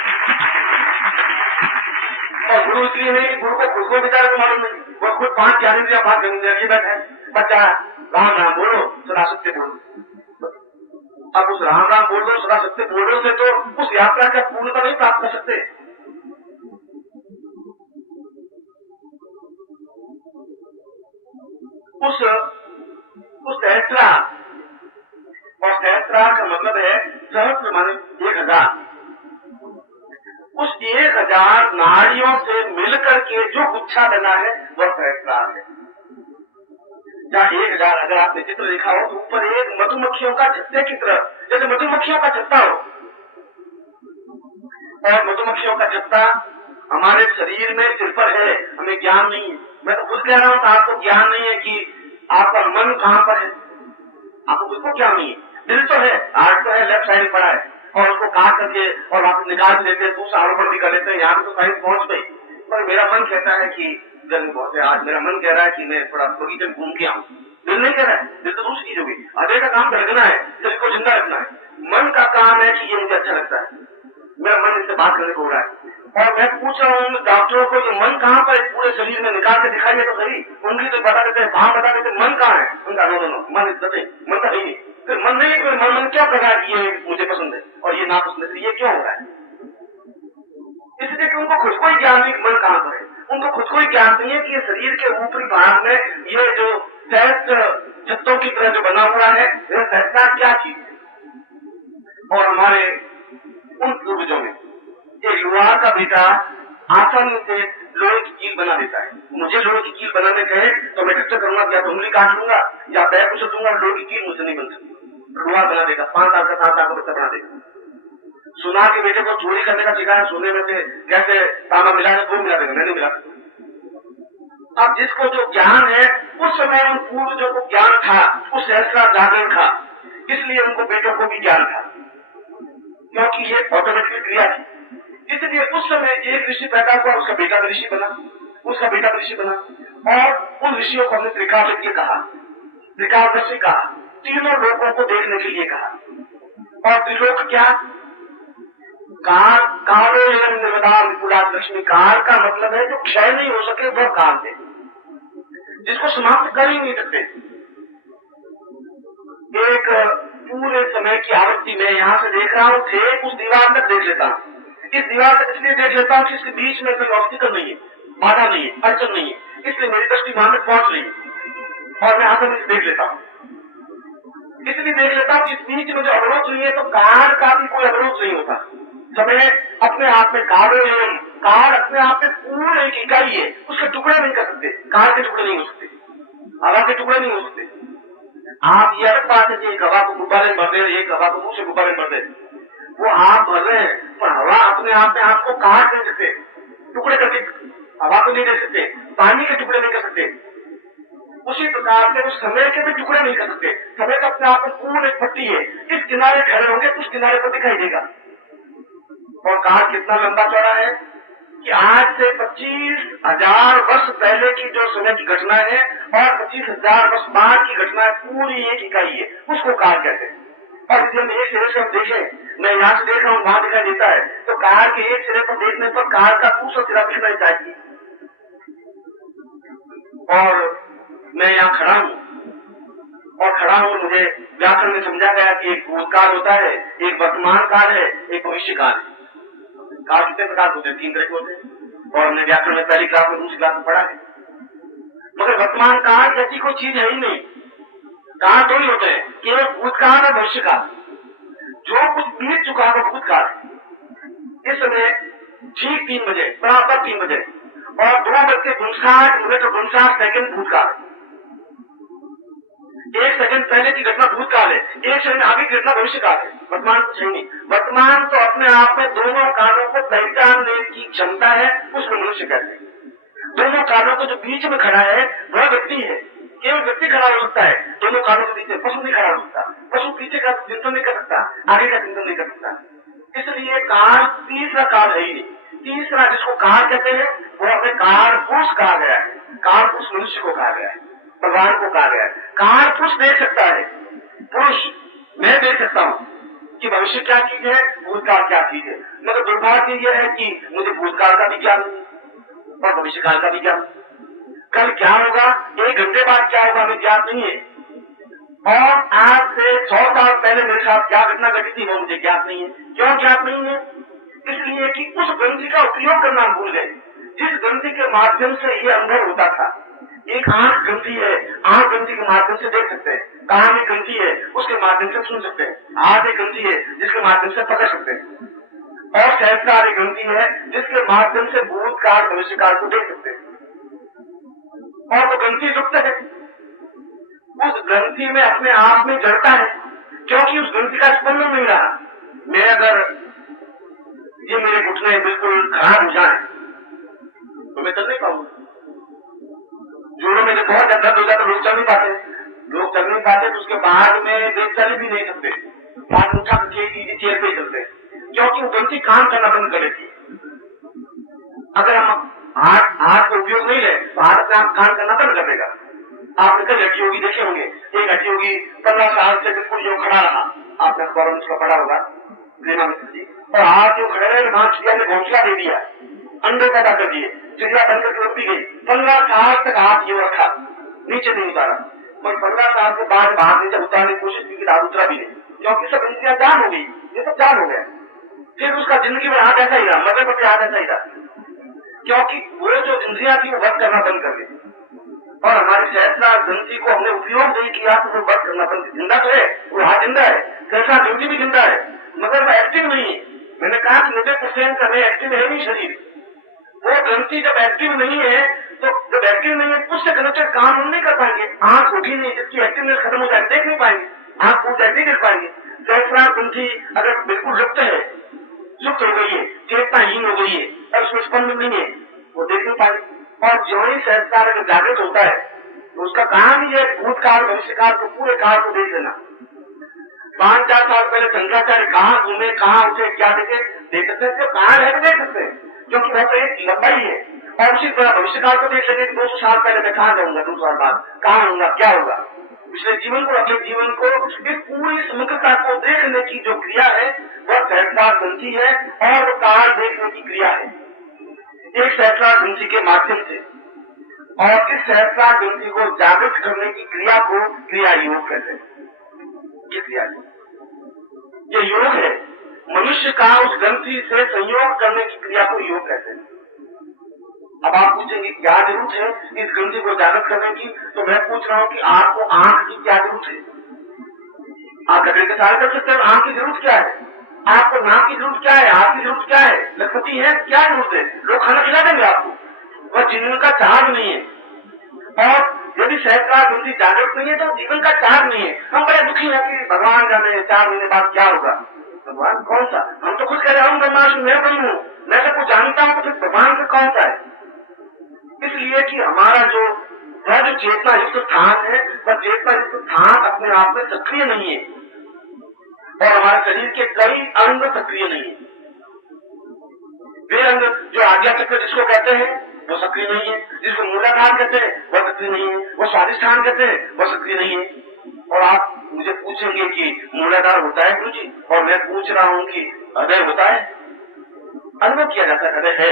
और गुरु इसलिए नहीं कि गुरु को खुद को बेचारे को मालूम नहीं, वो खुद 5 ज्ञानेंद्रिया 5 कर्मेंद्रिया बैठा है, बच्चा राम राम बोलो सदा सत्य बोलो। अब उस राम राम बोल दो सदा सत्य बोलो से तो उस यात्रा का पूर्णता नहीं प्राप्त कर सकते। उस सहस्रा, और सहस्रा का मतलब है सहस्र माने 1000। उस 1000 नाड़ियों से मिलकर के जो गुच्छा बना है वह सहस्रार है। जहाँ 1000 अगर आपने चित्र देखा हो तो ऊपर एक मधुमक्खियों का छत्ते की तरह, जैसे मधुमक्खियों का छत्ता हो, और मधुमक्खियों का छत्ता हमारे शरीर में सिर पर है, हमें ज्ञान नहीं है। मैं तो खुद कह रहा हूँ तो आपको ज्ञान नहीं है कि आपका मन कहाँ पर है, आपको बिल्कुल ज्ञान नहीं है। दिल तो है, हार्ट तो है, लेफ्ट साइड में पड़ा है, और उसको काट करके और वापस निकाल देते हैं, दूसरा आरोपण भी कर लेते हैं, यहाँ तो साइंस पहुंच गई। पर मेरा मन कहता है कि गर्मी बहुत है, आज मेरा मन कह रहा है कि मैं थोड़ा बगीचे घूम के आऊं। दिल नहीं कह रहा है, दिल तो दूसरी चीज होगी। हृदय का काम धड़कना है, शरीर को जिंदा रखना है। मन का काम है कि ये मुझे अच्छा लगता है, मेरा मन इससे बात करने को हो रहा है। और मैं पूछ रहा हूँ डॉक्टरों को, ये मन कहाँ पर पूरे शरीर में निकाल के दिखाइए तो सही। उंगली तो बता देते हैं, भाव बता देते, मन कहाँ है? उनका नो मन मन तो नहीं। फिर मन नहीं, फिर मन क्या कर रहा है कि ये मुझे पसंद है और ये नापसंद है, ये क्यों हो रहा है? इसलिए कि उनको खुद को ही ज्ञान नहीं मन कहाँ पर है। उनको खुद को ही ज्ञान नहीं है कि ये शरीर के ऊपरी भाग में ये जो सहस्त्र छत्तों की तरह जो बना हुआ है, यह सहस्त्र क्या चीज है। और हमारे उन पूर्वजों में एक लोहार का बेटा आसानी से लोहे की कील बना देता है। मुझे लोहे की कील बनाने कहे तो मैं कच्चा करूंगा, या तो उंगली काट लूंगा या पैर कुछ दूंगा, लोहे की कील मुझसे नहीं बन सकती। लोहार बना देगा, 5 साल का 7 साल का बच्चा बना देगा। सुनार के बेटे को चोरी करने का सिखाया, सोने में से कैसे तांबा मिला है वो मिला देगा, नहीं मिला सकता। अब जिसको जो ज्ञान है, उस समय उन पूर्वजों को ज्ञान था, उस सहस्रा जागरण था, इसलिए उनको बेटों को भी ज्ञान था, क्योंकि ये ऑटोमेटिक क्रिया थी। इसलिए उस समय एक ऋषि पैदा हुआ, उसका बेटा भी ऋषि बना, उसका बेटा भी ऋषि बना, और उन ऋषियों को हमने त्रिकालज्ञ कहा, त्रिकालदर्शी कहा, तीनों लोगों को देखने के लिए कहा। और त्रिलोक क्या? काल, कालो एवं निर्वदान विपुलात लक्ष्मी। काल का मतलब है जो क्षय नहीं हो सके वह काल है, जिसको समाप्त कर ही नहीं सकते। एक पूरे समय की आवृत्ति में यहाँ से देख रहा हूँ, थे उस दीवार तक देख लेता हूँ। इस दीवार तक इसलिए देख लेता हूँ कि इसके बीच में कोई ऑब्स्टिकल नहीं है, बाधा नहीं है, अड़चन नहीं है, इसलिए मेरी दृष्टि वहां तक पहुंच रही है और मैं आसानी से देख लेता हूँ। इसलिए देख लेता हूँ कि इस बीच में जो अवरोध नहीं है, तो काल का भी कोई अवरोध नहीं होता। समय अपने आप में काल अपने आप में पूर्ण एक इकाई है, उसके टुकड़े नहीं कर सकते, काल के टुकड़े नहीं हो सकते, हवा के टुकड़े नहीं हो सकते। आप ये अलग बात है कि एक हवा को गुब्बारे में भर दे, एक हवा को मुंह से गुब्बारे में भर दे, वो आप भर रहे हैं, पर हवा अपने आप में आपको काट नहीं सकते, टुकड़े करके हवा को नहीं दे सकते, पानी के टुकड़े नहीं कर सकते। उसी प्रकार से उस समय के भी टुकड़े नहीं कर सकते। समय का अपने आप में पूर्ण एक पट्टी है, इस किनारे खड़े होंगे उस किनारे पर दिखाई देगा। और काल कितना लंबा चौड़ा है कि आज से 25,000 वर्ष पहले की जो समय की घटना है और 25,000 वर्ष बाद की घटना है, पूरी एक इकाई है, उसको काल कहते हैं। और यदि हम एक सिरे से हम देखें, मैं यहाँ से देख रहा हूँ, वहां दिखाई देता है, तो काल के एक सिरे पर देखने पर काल का दूसरा सिरा दिखना चाहिए। और मैं यहाँ खड़ा हूँ, मुझे व्याकरण में समझा गया कि एक भूतकाल होता है, एक वर्तमान काल है, एक भविष्य काल है। काल कितने प्रकार होते हैं? 3 तरह के होते हैं, और हमने व्याकरण में पहली क्लास में दूसरी क्लास में पढ़ा है। मगर वर्तमान काल जैसी कोई चीज है ही नहीं। काल 2 ही होते हैं, केवल भूतकाल और भविष्य काल। जो कुछ बीत चुका है वो भूतकाल है। इस समय ठीक 3 बजे, बराबर 3 बजे और 2:59 सेकंड भूतकाल। 1 सेकंड पहले की घटना भूतकाल है, 1 सेकंड आगे की घटना भविष्य काल है। वर्तमान कुछ नहीं। वर्तमान तो अपने आप में दोनों कालों को पहचानने की क्षमता है, उसको मनुष्य कहते हैं। दोनों कालों को जो बीच में खड़ा है वह व्यक्ति है, केवल व्यक्ति खड़ा हो सकता है दोनों कालों के बीच में। पशु नहीं खड़ा हो सकता, पशु पीछे का चिंतन नहीं कर सकता, आगे का चिंतन नहीं कर सकता। इसलिए काल तीसरा काल है ही नहीं। तीसरा जिसको काल कहते हैं वो अपने काल पुरुष कहा गया है। काल पुरुष मनुष्य को कहा गया है, भगवान को कहा गया है। काल पुरुष देख सकता है, पुरुष मैं देख सकता हूँ कि भविष्य क्या चीज है, भूतकाल क्या चीज है। मगर दुर्भाग्य यह है कि मुझे भूतकाल का भी ज्ञान नहीं और भविष्य काल का भी ज्ञान। कल क्या होगा, 1 घंटे बाद क्या होगा, हमें ज्ञात नहीं है। और आज से 100 साल पहले मेरे साथ क्या घटना घटी थी वो मुझे ज्ञात नहीं है। क्यों ज्ञात नहीं है? इसलिए कि उस ग्रंथि का उपयोग करना भूल गए, जिस ग्रंथि के माध्यम से ये अनुभव होता था। एक आंख ग्रंथि है, आंख ग्रंथि के माध्यम से देख सकते हैं। कान एक ग्रंथि है, उसके माध्यम से सुन सकते हैं। हाथ एक ग्रंथि है जिसके माध्यम से पकड़ सकते हैं। और सहस्त्रार एक ग्रंथि है जिसके माध्यम से भूतकाल भविष्य काल को देख सकते हैं। और वो ग्रंथि युक्त है, उस ग्रंथि में अपने आप में जड़ता है, क्योंकि उस ग्रंथि का स्पंदन नहीं रहा। मैं अगर ये मेरे घुटने बिल्कुल खराब हो जाए तो मैं चल नहीं पाऊंगा। जोड़ों में जब बहुत दर्द हो जाता तो लोग चल नहीं पाते, लोग चल नहीं पाते तो उसके बाद में वे चल भी नहीं सकते, हाथ उठा के चेयर पे चलते, क्योंकि वो ग्रंथि काम करना बंद कर देती है। अगर हम हाथ का उपयोग नहीं ले तो हाथ अपने आप काम करना बंद कर देगा। आपने कल हड्डी योगी देखे होंगे, एक हड्डी योगी 15 साल से बिल्कुल जो खड़ा रहा, आपने अखबार में उसका पढ़ा होगा, और आज जो खड़े रहे वहां चिड़िया ने घोंसला दे दिया, अंडे पैदा कर दिए, चिड़िया बनकर के उड़ती गई। 15 साल तक हाथ ये रखा, नीचे नहीं उतारा, और 15 साल के बाद बाहर नीचे उतारने की कोशिश की, हाथ उतरा भी नहीं, क्योंकि सब इंद्रियां जान हो गई, ये सब जान हो गया। फिर उसका जिंदगी में हाथ ऐसा ही रहा, मरने पर हाथ ऐसा ही रहा, क्योंकि वो जो इंद्रियां थी वो वर्क करना बंद कर गई। और हमारी सहसा ग्रंथि को हमने उपयोग नहीं किया तो वो वर्क करना बंद। जिंदा तो है, वो हाथ जिंदा है, सहसा ग्रंथि भी जिंदा है, मगर वो एक्टिव नहीं है। मैंने कहा कि 90% का एक्टिव है नहीं शरीर। वो ग्रंथि जब एक्टिव नहीं है तो जब एक्टिव नहीं है उससे कनेक्टेड काम हम नहीं कर पाएंगे। आंख होगी नहीं, जिसकी एक्टिवनेस खत्म हो जाए देख नहीं पाएंगे, आंख फूट जाए नहीं देख पाएंगे। सहसा ग्रंथि अगर बिल्कुल लुप्त है, लुप्त हो गई है, चेतनाहीन हो गई है और उसमें स्पंद नहीं है, वो देख नहीं पाएंगे। और जो ही सहस्कार अगर जागृत होता है तो उसका काम ही है भूतकाल भविष्यकाल को, पूरे काल को देख लेना। 5-4 साल पहले शंकराचार्य कहाँ घूमे, कहाँ उठे, क्या देखे, देख सकते हैं, कहाँ है देख सकते हैं, क्योंकि वह तो एक लंबाई है। और उसी तरह भविष्यकाल को देख लेंगे, 200 साल पहले मैं कहाँ जाऊंगा, 2 साल बाद कहाँ होगा, क्या होगा। पिछले जीवन को, अगले जीवन को, इस पूरी समग्रता को देखने की जो क्रिया है वह सहस्कार ग्रंथि है, और वो काल देखने की क्रिया है एक सहस्कार ग्रंथि के माध्यम से। और इस सहस्कार ग्रंथि को जागृत करने की क्रिया को क्रिया योग कहते हैं। ये क्रिया ये योग है, मनुष्य का उस ग्रंथि से संयोग करने की क्रिया को योग कहते हैं। अब आप पूछेंगे क्या जरूरत है इस ग्रंथि को जागृत करने की, तो मैं पूछ रहा हूँ कि आपको आंख की क्या जरूरत है। आप लकड़ी के सहारे कर सकते हैं, आंख की जरूरत क्या है, आपको नाक की जरूरत क्या है, हाथ की जरूरत क्या है, लखपति है, क्या जरूरत है, लोग खाना खिला देंगे आपको, वह जीवन का चार्ज नहीं है। और यदि सहस्कार ग्रंथि जागृत नहीं है तो जीवन का चार्ज नहीं है। हम बड़े दुखी हैं कि भगवान जाने 4 महीने बाद क्या होगा। भगवान कौन सा, हम तो खुद कह रहे हैं हम ब्रह्मांड मैं बनी हूँ, मैं सब कुछ जानता हूँ, तो फिर भगवान का कौन सा है। इसलिए कि हमारा जो चेतना युक्त स्थान है वह चेतना युक्त स्थान अपने आप में सक्रिय नहीं है, और हमारे शरीर के कई अंग सक्रिय नहीं है। वे अंग जो आज्ञा चक्र जिसको कहते हैं वो सक्रिय नहीं है, जिसको मूलाधार कहते हैं वह सक्रिय नहीं है, वो स्वाधिष्ठान कहते हैं वह सक्रिय नहीं है। और आप मुझे पूछेंगे कि मूलाधार होता है गुरु जी, और मैं पूछ रहा हूँ कि हृदय होता है, अनुभव किया जाता है हृदय है।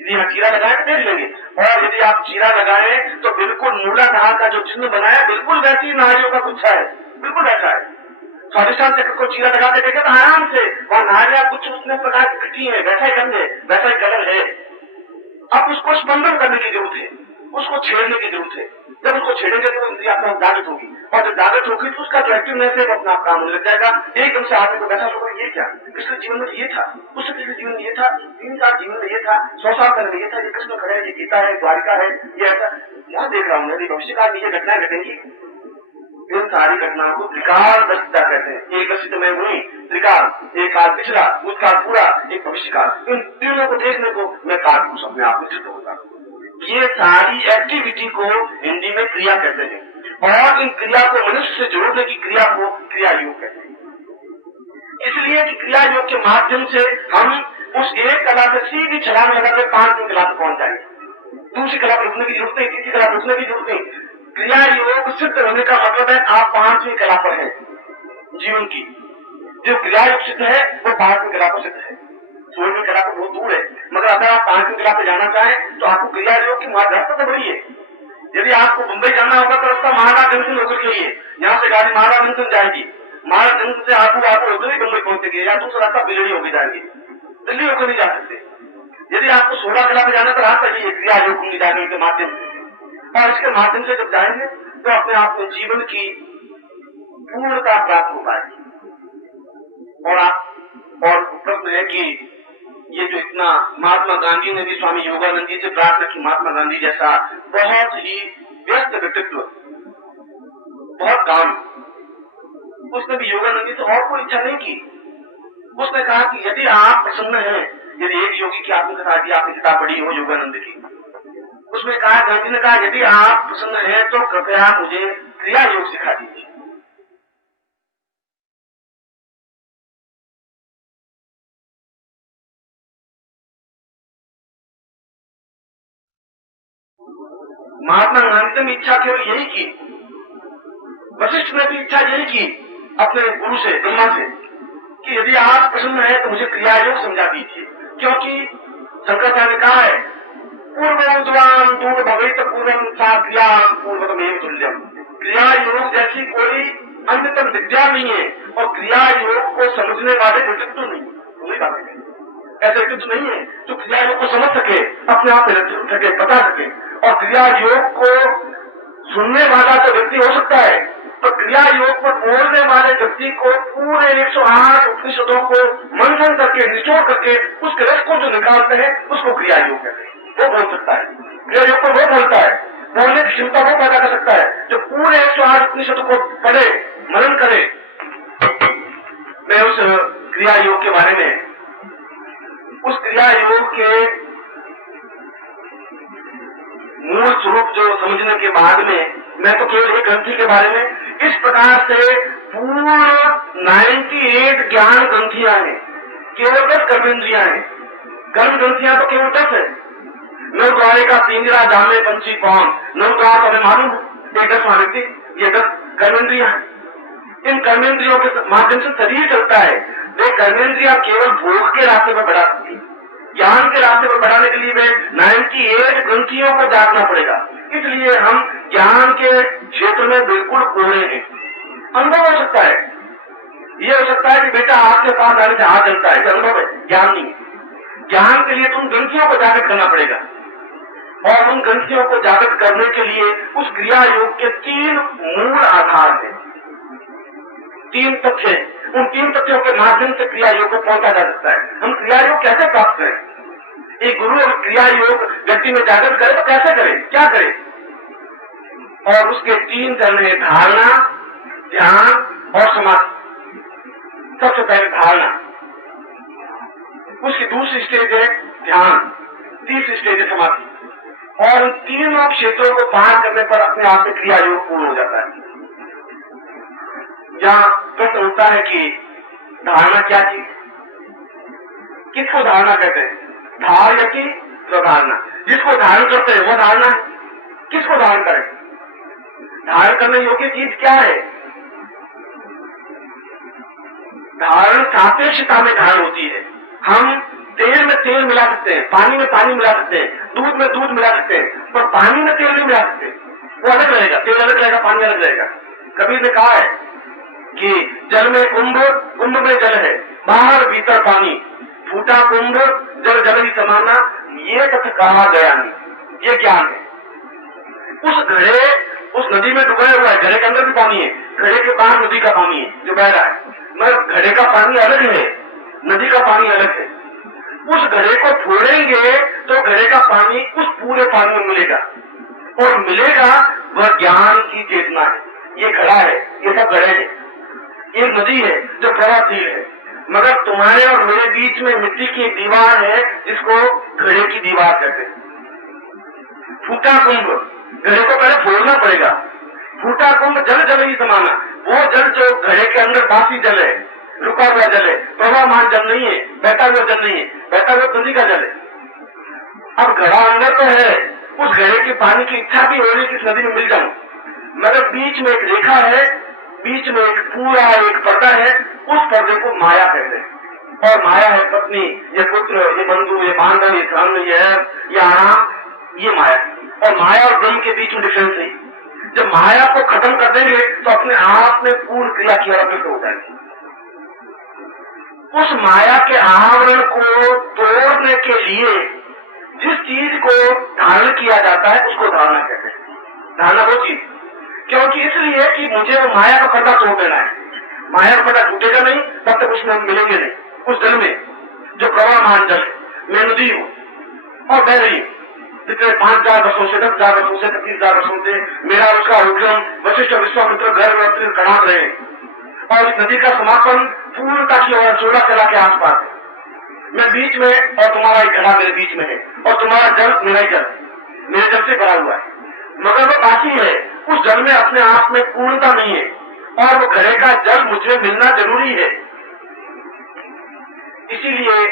यदि आप चीरा लगाए तो देख लेंगे, और यदि आप चीरा लगाए तो बिल्कुल मूलाधार का जो चिन्ह बनाया बिल्कुल वैसी नाड़ियों का गुच्छा है, बिल्कुल वैसा है। स्वादिष्ठान चक्र को चीरा लगा के देखे तो आराम से वह नाड़ियां कुछ उसने प्रकार की कटी है, वैसा ही गंध है, वैसा ही कलर है। अब उसको स्पंदन करने की जरूरत है, उसको छेड़ने की जरूरत है। जब उसको छेड़ेंगे तो इंद्रिया अपना जागृत होगी, और जब जागृत होगी तो उसका जो एक्टिवनेस है वो अपना आप काम होने लग जाएगा। एकदम से आदमी को वैसा होगा, ये क्या पिछले जीवन में ये था, उससे पिछले जीवन में ये था, 3 साल जीवन में ये था, 100 साल पहले ये था, ये कृष्ण खड़े है, ये गीता है, द्वारिका है, ये ऐसा क्या देख रहा हूँ। यदि भविष्य काल में ये घटनाएं घटेंगी, इन सारी घटनाओं को त्रिकाल दृष्टिता कहते हैं। एक दृष्टि में हुई त्रिकाल, एक काल पिछला, भूतकाल पूरा, एक भविष्य काल, इन तीनों को देखने को मैं काल पुरुष अपने आप में सिद्ध होता हूँ। ये सारी एक्टिविटी को हिंदी में क्रिया कहते हैं, और इन क्रिया को मनुष्य से जोड़ने की क्रिया को क्रिया योग कहते हैं। इसलिए कि क्रिया योग के माध्यम से हम उस एक कला से सीधी छलांग लगाकर 5वीं कला तक पहुंच जाएंगे। दूसरी कला पर रुकने की जरूरत नहीं, तीसरी कला पर रुकने की जरूरत नहीं। क्रिया योग सिद्ध होने का मतलब है आप 5वीं कला पर है जीवन की। जो क्रिया योग सिद्ध है वो 5वीं कला पर सिद्ध है, 16वीं कला पर बहुत दूर है। मगर अगर आप 5वीं कला पर जाना चाहें तो आपको क्रिया योग की माध्यम तो बड़ी है। यदि आपको मुंबई जाना होगा तो रास्ता महाराज जंक्शन होकर के लिए, यहाँ से गाड़ी महाराज जंक्शन जाएगी, महाराज जंक्शन से आपको होकर ही मुंबई पहुंचेगी, या दूसरा रास्ता बिजली होकर जाएगी, दिल्ली होकर नहीं जा सकते। यदि आपको 16 कला पर जाना तो रास्ता ही है क्रिया योग की जाने के माध्यम से, और इसके माध्यम से जब जाएंगे तो अपने आप को जीवन की पूर्णता प्राप्त हो पाएगी। और प्रश्न है कि ये जो इतना महात्मा गांधी ने भी स्वामी योगानंद जी से प्रार्थना की, महात्मा गांधी जैसा बहुत ही व्यस्त व्यक्तित्व, बहुत काम, उसने भी योगानंद जी से और कोई इच्छा नहीं की। उसने कहा कि यदि आप प्रसन्न हैं, यदि एक योगी की आत्मकथा दी, आपने किताब पढ़ी हो योगानंद की, उसमें कहा, गांधी ने कहा यदि आप प्रसन्न हैं तो कृपया मुझे क्रिया योग सिखा दीजिए। महात्मा गांधी ने भी इच्छा केवल यही की, वशिष्ठ ने भी इच्छा यही की अपने गुरु से, ब्रह्मा से, कि यदि आप प्रसन्न हैं तो मुझे क्रिया योग समझा दीजिए। क्योंकि शंकराचार्य ने कहा है, पूर्वोद्वान दूर भवित पूर्वम सा क्रिया पूर्वतमेव तुल्यम। क्रिया योग जैसी कोई अन्यतम विद्या नहीं है और क्रिया योग को समझने वाले व्यक्तित्व नहीं, वही बात है। ऐसे व्यक्तित्व नहीं है जो क्रिया योग को समझ सके, अपने आप रख सके, बता सके। और क्रिया योग को सुनने वाला तो व्यक्ति हो सकता है, तो क्रिया योग पर बोलने वाले व्यक्ति को पूरे 108 उपनिषदों को मंथन करके, निचोड़ करके उसके रस को जो निकालते हैं उसको क्रिया योग कहते हैं। वो बोल सकता है, क्रिया योग को वो बोलता है, बोलने की क्षमता वो पैदा कर सकता है जो पूरे 108 उपनिषदों को पढ़े, मनन करे। मैं उस क्रिया योग के बारे में, उस क्रिया योग के मूल स्वरूप जो समझने के बाद में मैं तो केवल एक ग्रंथि के बारे में, इस प्रकार से पूर्ण 98 ज्ञान ग्रंथियां हैं, केवल 10 कर्मेंद्रियां हैं। कर्म ग्रंथियां तो केवल 10 है। नव द्वारे का पिंजरा जामे पंछी कौन, नव द्वार तो हमें मालूम है, 10 व्यक्ति, ये 10 कर्मेंद्रियां हैं। इन कर्मेंद्रियों के माध्यम से शरीर चलता है। वे कर्मेंद्रियां केवल भोग के रास्ते पर बढ़ा सकती है, ज्ञान के रास्ते पर बढ़ाने के लिए वे 98 ग्रंथियों को जागना पड़ेगा। इसलिए हम ज्ञान के क्षेत्र में बिल्कुल कोरे हैं। अनुभव हो सकता है, ये हो सकता है कि बेटा आपके पास आने से हाथ जलता है, अनुभव है, ज्ञान नहीं। ज्ञान के लिए तुम ग्रंथियों को जागृत करना पड़ेगा और उन ग्रंथियों को जागृत करने के लिए उस क्रिया योग के 3 मूल आधार हैं, 3 तथ्य। उन 3 तथ्यों के माध्यम से क्रिया योग को पहुंचा जा सकता है। हम क्रिया योग कैसे प्राप्त करें? एक गुरु अगर क्रिया योग व्यक्ति में जागृत करे तो कैसे करे, क्या करे? और उसके 3 चरण है, धारणा, ध्यान और समाधि। सबसे पहले धारणा, उसकी दूसरी स्टेज है ध्यान, तीसरी स्टेज है समाधि। और उन तीनों क्षेत्रों को पार करने पर अपने आप में क्रिया योग पूर्ण हो जाता है। जहाँ प्रश्न होता है कि धारणा क्या चीज, किसको धारणा कहते हैं? धार की स्वधारणा, जिसको धारण करते हैं वो धारणा है। किसको धारण करें? धारण करने योग्य चीज क्या है? धारण सापेक्षता में धारण होती है। हम तेल में तेल मिला सकते हैं, पानी में पानी मिला सकते हैं, दूध में दूध मिला सकते हैं, पर पानी में तेल नहीं मिला सकते। वो अलग रहेगा, तेल अलग रहेगा, पानी अलग रहेगा। कबीर ने कहा है कि जल में कुंभ, कुंभ में जल है, बाहर भीतर पानी, फूटा कुंभ जल जल ही समाना, ये तथ्य कहा गया नहीं, ये ज्ञान है। उस घड़े, उस नदी में डूबा हुआ है, घड़े के अंदर भी पानी है, घड़े के बाहर नदी का पानी है जो बह रहा है, मगर घड़े का पानी अलग है, नदी का पानी अलग है। उस घड़े को फोड़ेंगे तो घड़े का पानी उस पूरे पानी में मिलेगा, और मिलेगा वह ज्ञान की चेतना है। ये घड़ा है, ये सब घड़े है, ये नदी है जो प्रवाहशील है, मगर तुम्हारे और मेरे बीच में मिट्टी की दीवार है जिसको घड़े की दीवार कहते हैं। फूटा कुंभ, घड़े को पहले फोड़ना पड़ेगा। फूटा कुंभ जल जल ही समाना, वो जल जो घड़े के अंदर बासी जल है, रुका हुआ जल है, प्रवाहमान जल नहीं है, बहता हुआ जल नहीं है, बहता हुआ नदी का जल है। अब घड़ा अंदर तो है, उस घड़े के पानी की इच्छा भी हो रही कि इस नदी में मिल जाऊं, मगर बीच में एक रेखा है, बीच में एक पूरा एक पर्दा है, उस पर्दे को माया कहते हैं। और माया है पत्नी, ये पुत्र, ये बंधु, ये बांधव, ये धन, ये आराम, ये माया। और माया और ब्रह्म के बीच में डिफरेंस नहीं। जब माया को खत्म कर देंगे तो अपने आप में पूर्ण क्रिया की अवसर हो जाएगी। उस माया के आवरण को तोड़ने के लिए जिस चीज को धारण किया जाता है उसको धारणा कहते हैं। धारणा वो चीज, क्योंकि इसलिए कि मुझे वो माया का पर्दा तोड़ देना है। माया का पर्दा टूटेगा नहीं तब तक उसमें हम मिलेंगे नहीं। उस जल में जो प्रवाहमान जल, मैं नदी हूँ और बह रही हूँ, पिछले 5000 वर्षों से, 10,000 वर्षों से, 25,000 वर्षों से मेरा उसका उद्गम वशिष्ठ विश्वामित्र गर्भ कड़ाक रहे, और इस नदी का समापन पूर्णता की ओर 16 कला के आसपास है। मैं बीच में और तुम्हारा एक घड़ा मेरे बीच में है, और तुम्हारा जल मेरा ही जल, मेरे जल से भरा हुआ है। मगर वो बाकी है, उस जल में अपने आप में पूर्णता नहीं है, और वो घड़े का जल मुझे मिलना जरूरी है। इसीलिए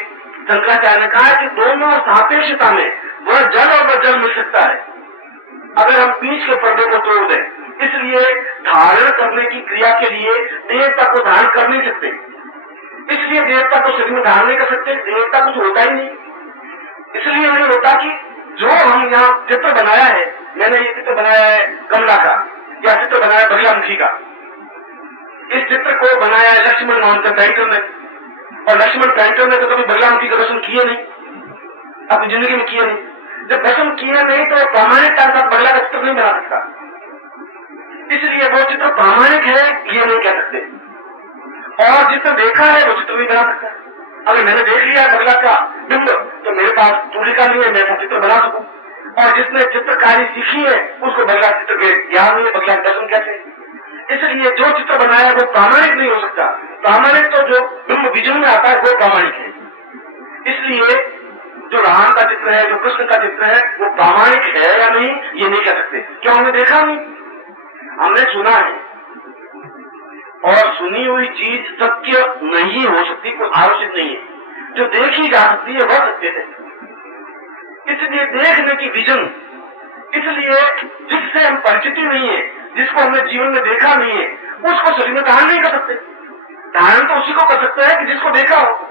शंकराचार्य ने कहा कि दोनों सापेक्षता में वह जल और वह जल मिल सकता है, अगर हम बीच के पर्दे को तोड़ दें। इसलिए धारण करने की क्रिया के लिए देवता को धारण कर नहीं सकते, इसलिए देवता को शरीर में धारण नहीं कर सकते, देवता कुछ होता ही नहीं। इसलिए नहीं होता कि जो हम यहाँ चित्र बनाया है, मैंने ये चित्र बनाया है कमला का, या चित्र बनाया बगलामुखी का, इस चित्र को बनाया है लक्ष्मण नाम के पेंटर ने, और लक्ष्मण पेंटर ने तो कभी बगलामुखी का दर्शन किए नहीं, अपनी जिंदगी में किए नहीं। जब दर्शन किए नहीं तो प्रामाणिकता के साथ बगला का चित्र नहीं बना सकता, इसलिए वो चित्र प्रामाणिक है ये नहीं कह सकते, और जिसने देखा है वो चित्र नहीं बना सकता। अगर मैंने देख लिया है बगला का बिंब तो मेरे पास तुलिका नहीं है मैं ऐसा चित्र बना सकूं, और जिसने चित्रकारी सीखी है उसको बगला चित्र के ज्ञान में बगला दर्शन कहते हैं। इसलिए जो चित्र बनाया वो प्रामाणिक नहीं हो सकता, प्रामाणिक तो जो बिंब बीजों में आता है वो प्रामाणिक है। इसलिए जो राम का चित्र है, जो कृष्ण का चित्र है, वो प्रामाणिक है या नहीं ये नहीं कह सकते, क्यों? हमने देखा नहीं, हमने सुना है, और सुनी हुई चीज सत्य नहीं हो सकती, कोई आवश्यक नहीं है। जो देखी जा सकती है वह सत्य है। इसलिए देखने की विजन, इसलिए जिससे हम परिचित नहीं है, जिसको हमने जीवन में देखा नहीं है, उसको शरीर में धारण नहीं कर सकते। धारण तो उसी को कर सकते हैं कि जिसको देखा हो।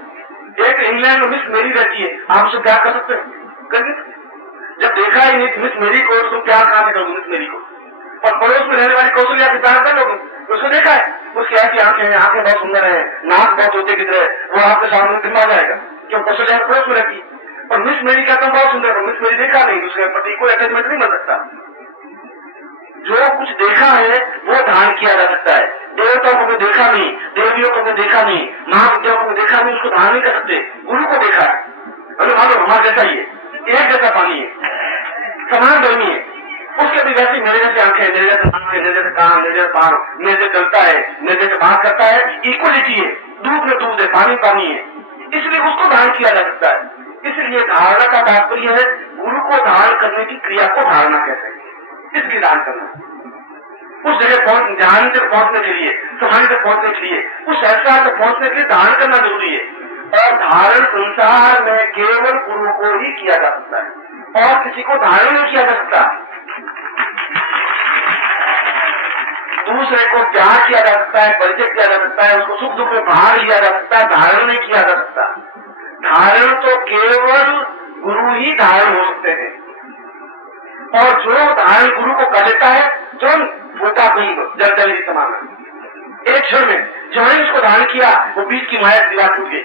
एक इंग्लैंड में मिस मेरी रहती है, आप उससे प्यार कर सकते हैं? जब देखा ही नहीं मिस मेरी को, तुम प्यार कहां से करोगे मिस मेरी को? और पड़ोस में रहने वाली कौशल्या से प्यार कर लोगे? उसको देखा है, उसकी ऐसी आंखें हैं, आंखें बहुत सुंदर है, नाक बहुत होते की तरह, वो आपके सामने फिल्मा जाएगा, क्यों? कौशल्या पड़ोस में रहती है। और मिस मेरी कहता बहुत सुंदर है, मिस मेरी देखा नहीं, उसके प्रति कोई अटैचमेंट नहीं बन सकता। जो कुछ देखा है वो धारण किया जा सकता है। देवताओं को देखा नहीं, देवियों को देखा नहीं, महाविद्याओं को देखा नहीं, उसको धारण नहीं कर सकते। गुरु को देखा है, अरे मानो हमारा जैसा ही है, एक जैसा पानी है, समान गर्मी है, उसके भी वैसे मेरे जैसे आंखें, मेरे जैसे नाक, मेरे जैसे कान, मेरे जैसे पांव, मेरे जैसे चलता है, मेरे जैसे बात करता है, इक्वलिटी है, दूध में दूध है, पानी पानी है, इसलिए उसको धारण किया जा सकता है। इसलिए धारणा का तात्पर्य है गुरु को धारण करने की क्रिया को धारणा कहते हैं। इसकी धारण करना, उस जगह ध्यान तक पहुंचने के लिए, समाधि तक पहुंचने के लिए, उस संस्कार तक पहुंचने के लिए धारण करना जरूरी है। और धारण संसार में केवल गुरु को ही किया जा सकता है, और किसी को धारण नहीं किया जा सकता। दूसरे को प्यार किया जा सकता है, परिचय किया जा सकता है, उसको सुख दुख में भाग लिया जा सकता है, धारण नहीं किया जा सकता। धारण तो केवल गुरु ही धारण हो सकते हैं, और जो धारण गुरु को कर लेता है तुरंत फूटा बिंब जल जल समान, एक क्षण में जो है उसको धारण किया वो बीच की माया दीवार टूट गई,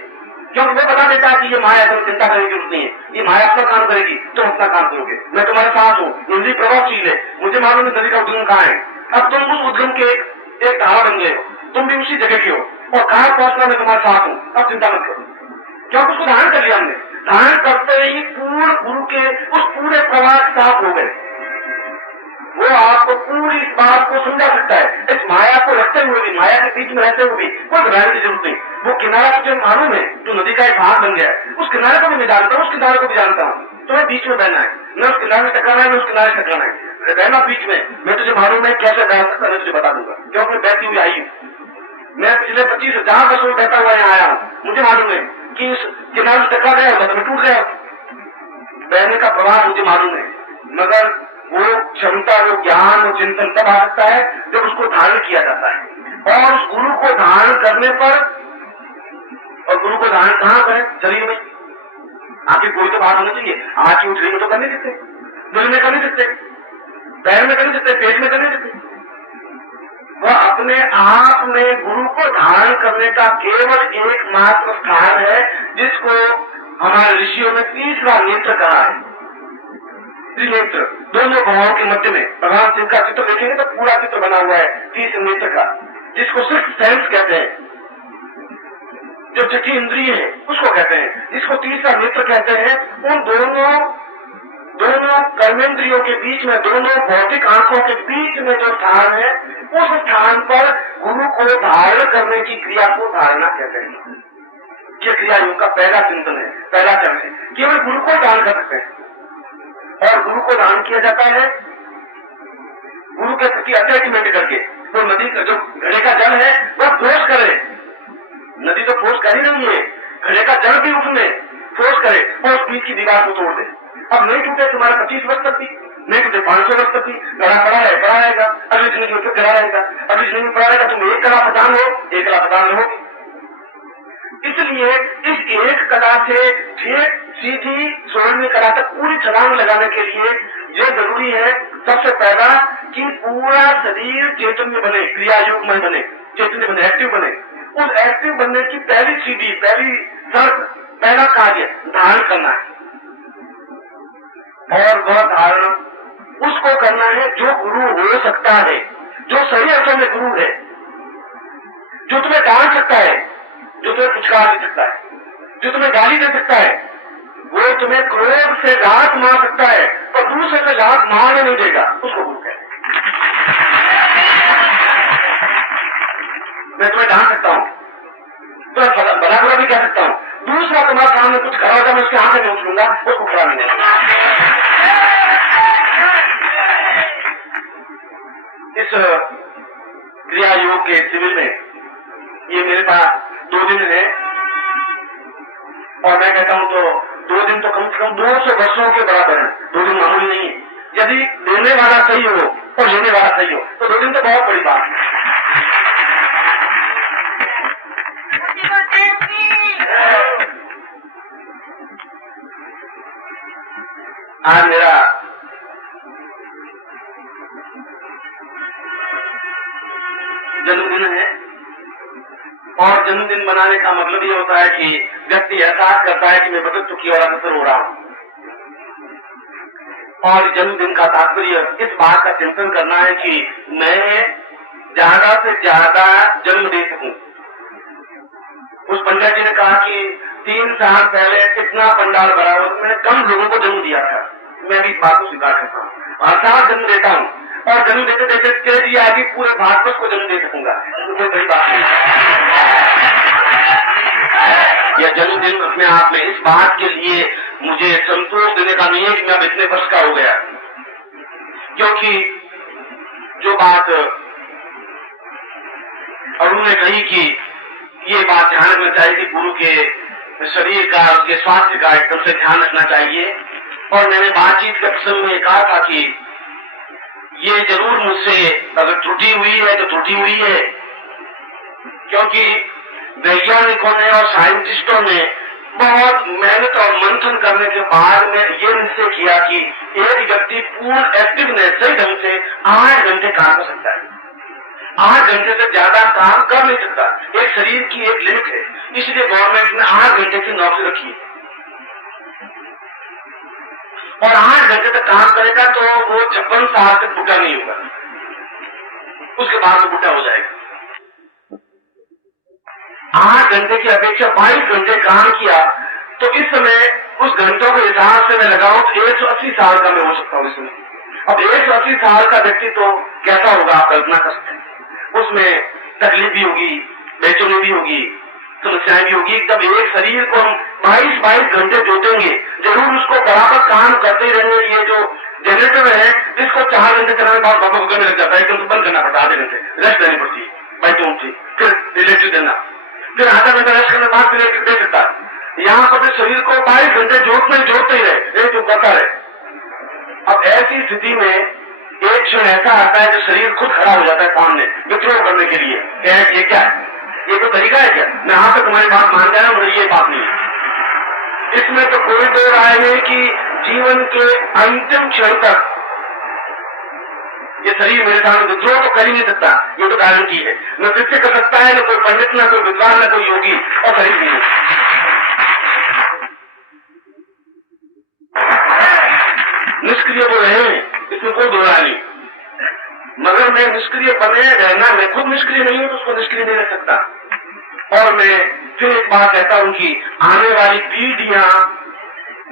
क्योंकि वो बता देता है कि ये माया तुम चिंता करने की जरूरत नहीं है, ये माया अपना काम करेगी, तुम अपना काम करोगे, मैं तुम्हारे साथ हूँ, नदी प्रभावशील है, मुझे मालूम है नदी का उद्गम कहाँ है। अब तुम उस उद्गम के एक धारा बन गए हो, तुम भी उसी जगह के हो, और कहाँ पहुंचना मैं तुम्हारे साथ हूँ, अब चिंता मत करो, क्योंकि उसको धारण कर लिया हमने। धारण करते ही पूर्ण गुरु के उस पूरे प्रवाह साफ हो गए, वो आपको पूरी इस बात को समझा सकता है। इस माया को रखते हुए भी, माया के बीच में रहते हुए भी कोई घबराने की जरूरत नहीं। वो किनारा तुझे मालूम है, तो नदी का एक भाग बन गया है, उस किनारे को भी मैं जानता हूँ, उस किनारे को भी जानता हूँ, तुम्हें बीच में बहना है, न उस किनारे में टकराना है, न उस किनारे से टकराना है, रहना बीच में। मैं तुझे मालूम है कैसे बह सकता, मैं तुझे बता दूंगा, क्योंकि मैं बहती हुई आई हूँ। मैं पिछले 25 जहां वर्षों में बहता हुआ यहाँ आया हूँ, मुझे मालूम है कि उस किनारे से टकरा गया होगा तो मैं टूट गया। बहने का प्रवाह मुझे मालूम है, मगर वो क्षमता, वो ज्ञान, वो चिंतन तब आ सकता है जब उसको धारण किया जाता है। और उस गुरु को धारण करने पर, और गुरु को धारण कहाँ करें? शरीर में। आखिर कोई तो बात होनी चाहिए, आँख की उठली में तो कर नहीं सकते, दिल में कर नहीं सकते, पैर में कर नहीं सकते, पेट में कर नहीं सकते। वह अपने आप में गुरु को धारण करने का केवल एकमात्र स्थान है, जिसको हमारे ऋषियों ने तीसरा नेत्र कहा है। त्रिनेत्र, दोनों भावों के मध्य में भगवान शिव का चित्र देखेंगे तो पूरा चित्र बना हुआ है तीसरे नेत्र का, जिसको सिक्स्थ सेंस कहते हैं, जो छठी इंद्रिय है उसको कहते हैं, जिसको तीसरा नेत्र कहते हैं। उन दोनों कर्मेंद्रियों के बीच में, दोनों भौतिक आंखों के बीच में जो स्थान है, उस स्थान पर गुरु को धारण करने की क्रिया को धारणा कहते हैं। ये क्रिया योग का पहला चिंतन है, पहला चरण है। केवल गुरु को धारण कर सकते हैं, और गुरु को धारण किया जाता है गुरु के प्रति अटैचमेंट करके। तो नदी का जो घड़े का जल है वह फोर्स करे, नदी तो फोर्स कर ही नहीं है, घड़े का जल भी उसमें फोर्स करे और उस बीच की दीवार को तोड़ दे। अब नहीं टूटे तुम्हारा 25 वर्ष तक भी, नहीं टूटे 500 वर्ष तक भी, गड़ा पड़ा है पड़ा रहेगा, अगली जिंदगी में फिर गड़ा रहेगा, अगली जिंदगी में पड़ा रहेगा। तुम एक कला प्रदान हो, एक कला प्रदान हो। इसलिए इस एक कला से ठीक सीधी स्वर्ण कला तक पूरी छलांग लगाने के लिए यह जरूरी है सबसे पहला कि पूरा शरीर चैतन्य बने, क्रिया युग में बने, चैतन्य बने, एक्टिव बने। उस एक्टिव बनने की पहली सीढ़ी, पहली शर्त, पहला कार्य धारण करना है। और वह धारण उसको करना है जो गुरु हो सकता है, जो सही अर्थों में गुरु है, जो तुम्हें डांट सकता है, जो तुम्हें पुचकार दे सकता है, जो तुम्हें गाली दे सकता है, वो तुम्हें क्रोध से लात मार सकता है पर दूसरे से लात मारने नहीं देगा, उसको गुरु कहते हैं। मैं तुम्हें डांट सकता हूं, तुम्हें भला बुरा भी कह सकता हूं, दूसरा तुम्हारे सामने कुछ खड़ा होगा, मैं उसके हाथ में उछलूंगा, उसको खड़ा नहीं देगा। इस क्रिया योग के शिविर में ये मेरे पास 2 दिन है और मैं कहता हूं तो 2 दिन तो कम से कम 200 वर्षों के बराबर है। 2 दिन मामूली नहीं है। यदि देने वाला सही हो और लेने वाला सही हो तो 2 दिन तो बहुत बड़ी बात है। आज मेरा जन्मदिन है और जन्मदिन मनाने का मतलब ये होता है कि व्यक्ति एहसास करता है कि मैं बदल चुकी और अग्रसर हो रहा हूं। और जन्मदिन का तात्पर्य इस बात का चिंतन करना है कि मैं ज्यादा से ज्यादा जन्म दे सकूं। उस पंडित जी ने कहा कि 3 साल पहले कितना पंडाल भरा हो, मैंने कम लोगों को जन्म दिया था। मैं भी इस बात को स्वीकार करता हूँ, हर साल जन्म देता हूँ और जन्म देते देते कह दिया कि पूरे भारत को जन्म दे सकूंगा, तो कोई बड़ी बात नहीं। यह जन्मदिन अपने आप में इस बात के लिए मुझे संतोष देने का नहीं है कि मैं अब इतने वर्ष का हो गया, क्योंकि जो बात अरुण ने कही कि ये बात ध्यान रखना चाहिए कि गुरु के शरीर का, उसके स्वास्थ्य का एकदम से ध्यान रखना चाहिए। और मैंने बातचीत के प्रसंग में कहा था कि ये जरूर मुझसे अगर त्रुटि हुई है तो त्रुटि हुई है, क्योंकि वैज्ञानिकों ने और साइंटिस्टों ने बहुत मेहनत और मंथन करने के बाद में ये निश्चय किया कि एक व्यक्ति पूर्ण एक्टिवनेस सही ढंग से 8 घंटे काम कर सकता है। 8 घंटे से ज्यादा काम कर नहीं सकता। एक शरीर की एक लिमिट है, इसलिए गवर्नमेंट ने 8 घंटे की नौकरी रखी है और 8 घंटे तक काम करेगा तो वो 56 साल तक बूढ़ा नहीं होगा, उसके बाद वो बूढ़ा हो जाएगा। 8 घंटे की अपेक्षा 22 घंटे काम किया तो इस समय उस घंटों के हिसाब से मैं लगाऊं तो 180 साल का मैं हो सकता हूं इसमें। अब 180 साल का व्यक्ति तो कैसा होगा आप कल्पना कर सकते हैं। उसमें तकलीफ भी होगी, बेचैनी भी होगी, समस्याएं भी होगी। तब एक शरीर को हम 22 घंटे जोतेंगे, जरूर उसको बराबर काम करते ही रहेंगे। ये जो जनरेटर है जिसको 4 घंटे चलाने के बाद बाबा को लग जाता है, एकदम बंद करना पड़ता है, आधे घंटे रेस्ट देनी पड़ती है, बैठूं थी, फिर इलेक्ट्रिक देना, फिर आधा घंटा रेस्ट करने के बाद फिर इलेक्ट्रिक दे सकता है। यहाँ पर शरीर को 22 घंटे जोतते ही रहे, एक जो करता रहे। अब ऐसी स्थिति में एक क्षण ऐसा आता है जो शरीर खुद खड़ा हो जाता है सामने विद्रोह करने के लिए। ये क्या है, ये तो तरीका है क्या? मैं यहाँ पे तुम्हारी बात मान जाए, मुझे ये बात नहीं है। इसमें तो कोई दो राय नहीं कि जीवन के अंतिम क्षण तक ये शरीर मेरे सामने विद्रोह तो कर ही नहीं सकता, ये तो गारंटी है। न नृत्य कर सकता है, न कोई पंडित, न कोई विद्वान, न कोई योगी, और शरीर नहीं है। निष्क्रिय वो रहे, इसमें कोई दो राय नहीं। मगर मैं निष्क्रिय बने रहना, मैं खुद निष्क्रिय नहीं हूं तो उसको निष्क्रिय नहीं रख सकता। और मैं फिर एक बात कहता हूं कि आने वाली पीढ़ियां,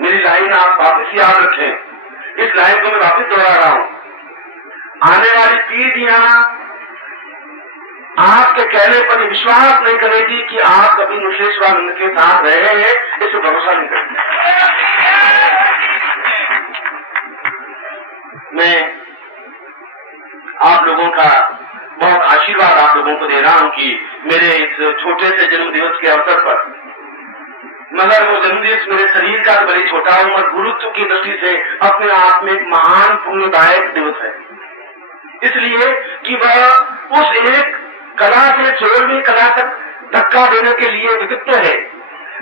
मेरी लाइन आप वापिस याद रखें, इस लाइन को मैं वापिस दोहरा रहा हूं। आने वाली पीढ़ियां आपके कहने पर विश्वास नहीं करेगी कि आप कभी मुकेश्वरानंद के साथ रहे हैं, इसे भरोसा नहीं करेंगे। मैं आप लोगों का बहुत आशीर्वाद आप लोगों को दे रहा हूं कि मेरे इस छोटे से जन्म दिवस के अवसर पर, मगर वो जन्मदिवस मेरे शरीर का बड़ी छोटा है, मगर गुरुत्व की दृष्टि से अपने आप में एक महान पुण्यदायक दिवस है। इसलिए कि वह उस एक कला से 16वीं कला तक धक्का देने के लिए व्यक्तित्व है।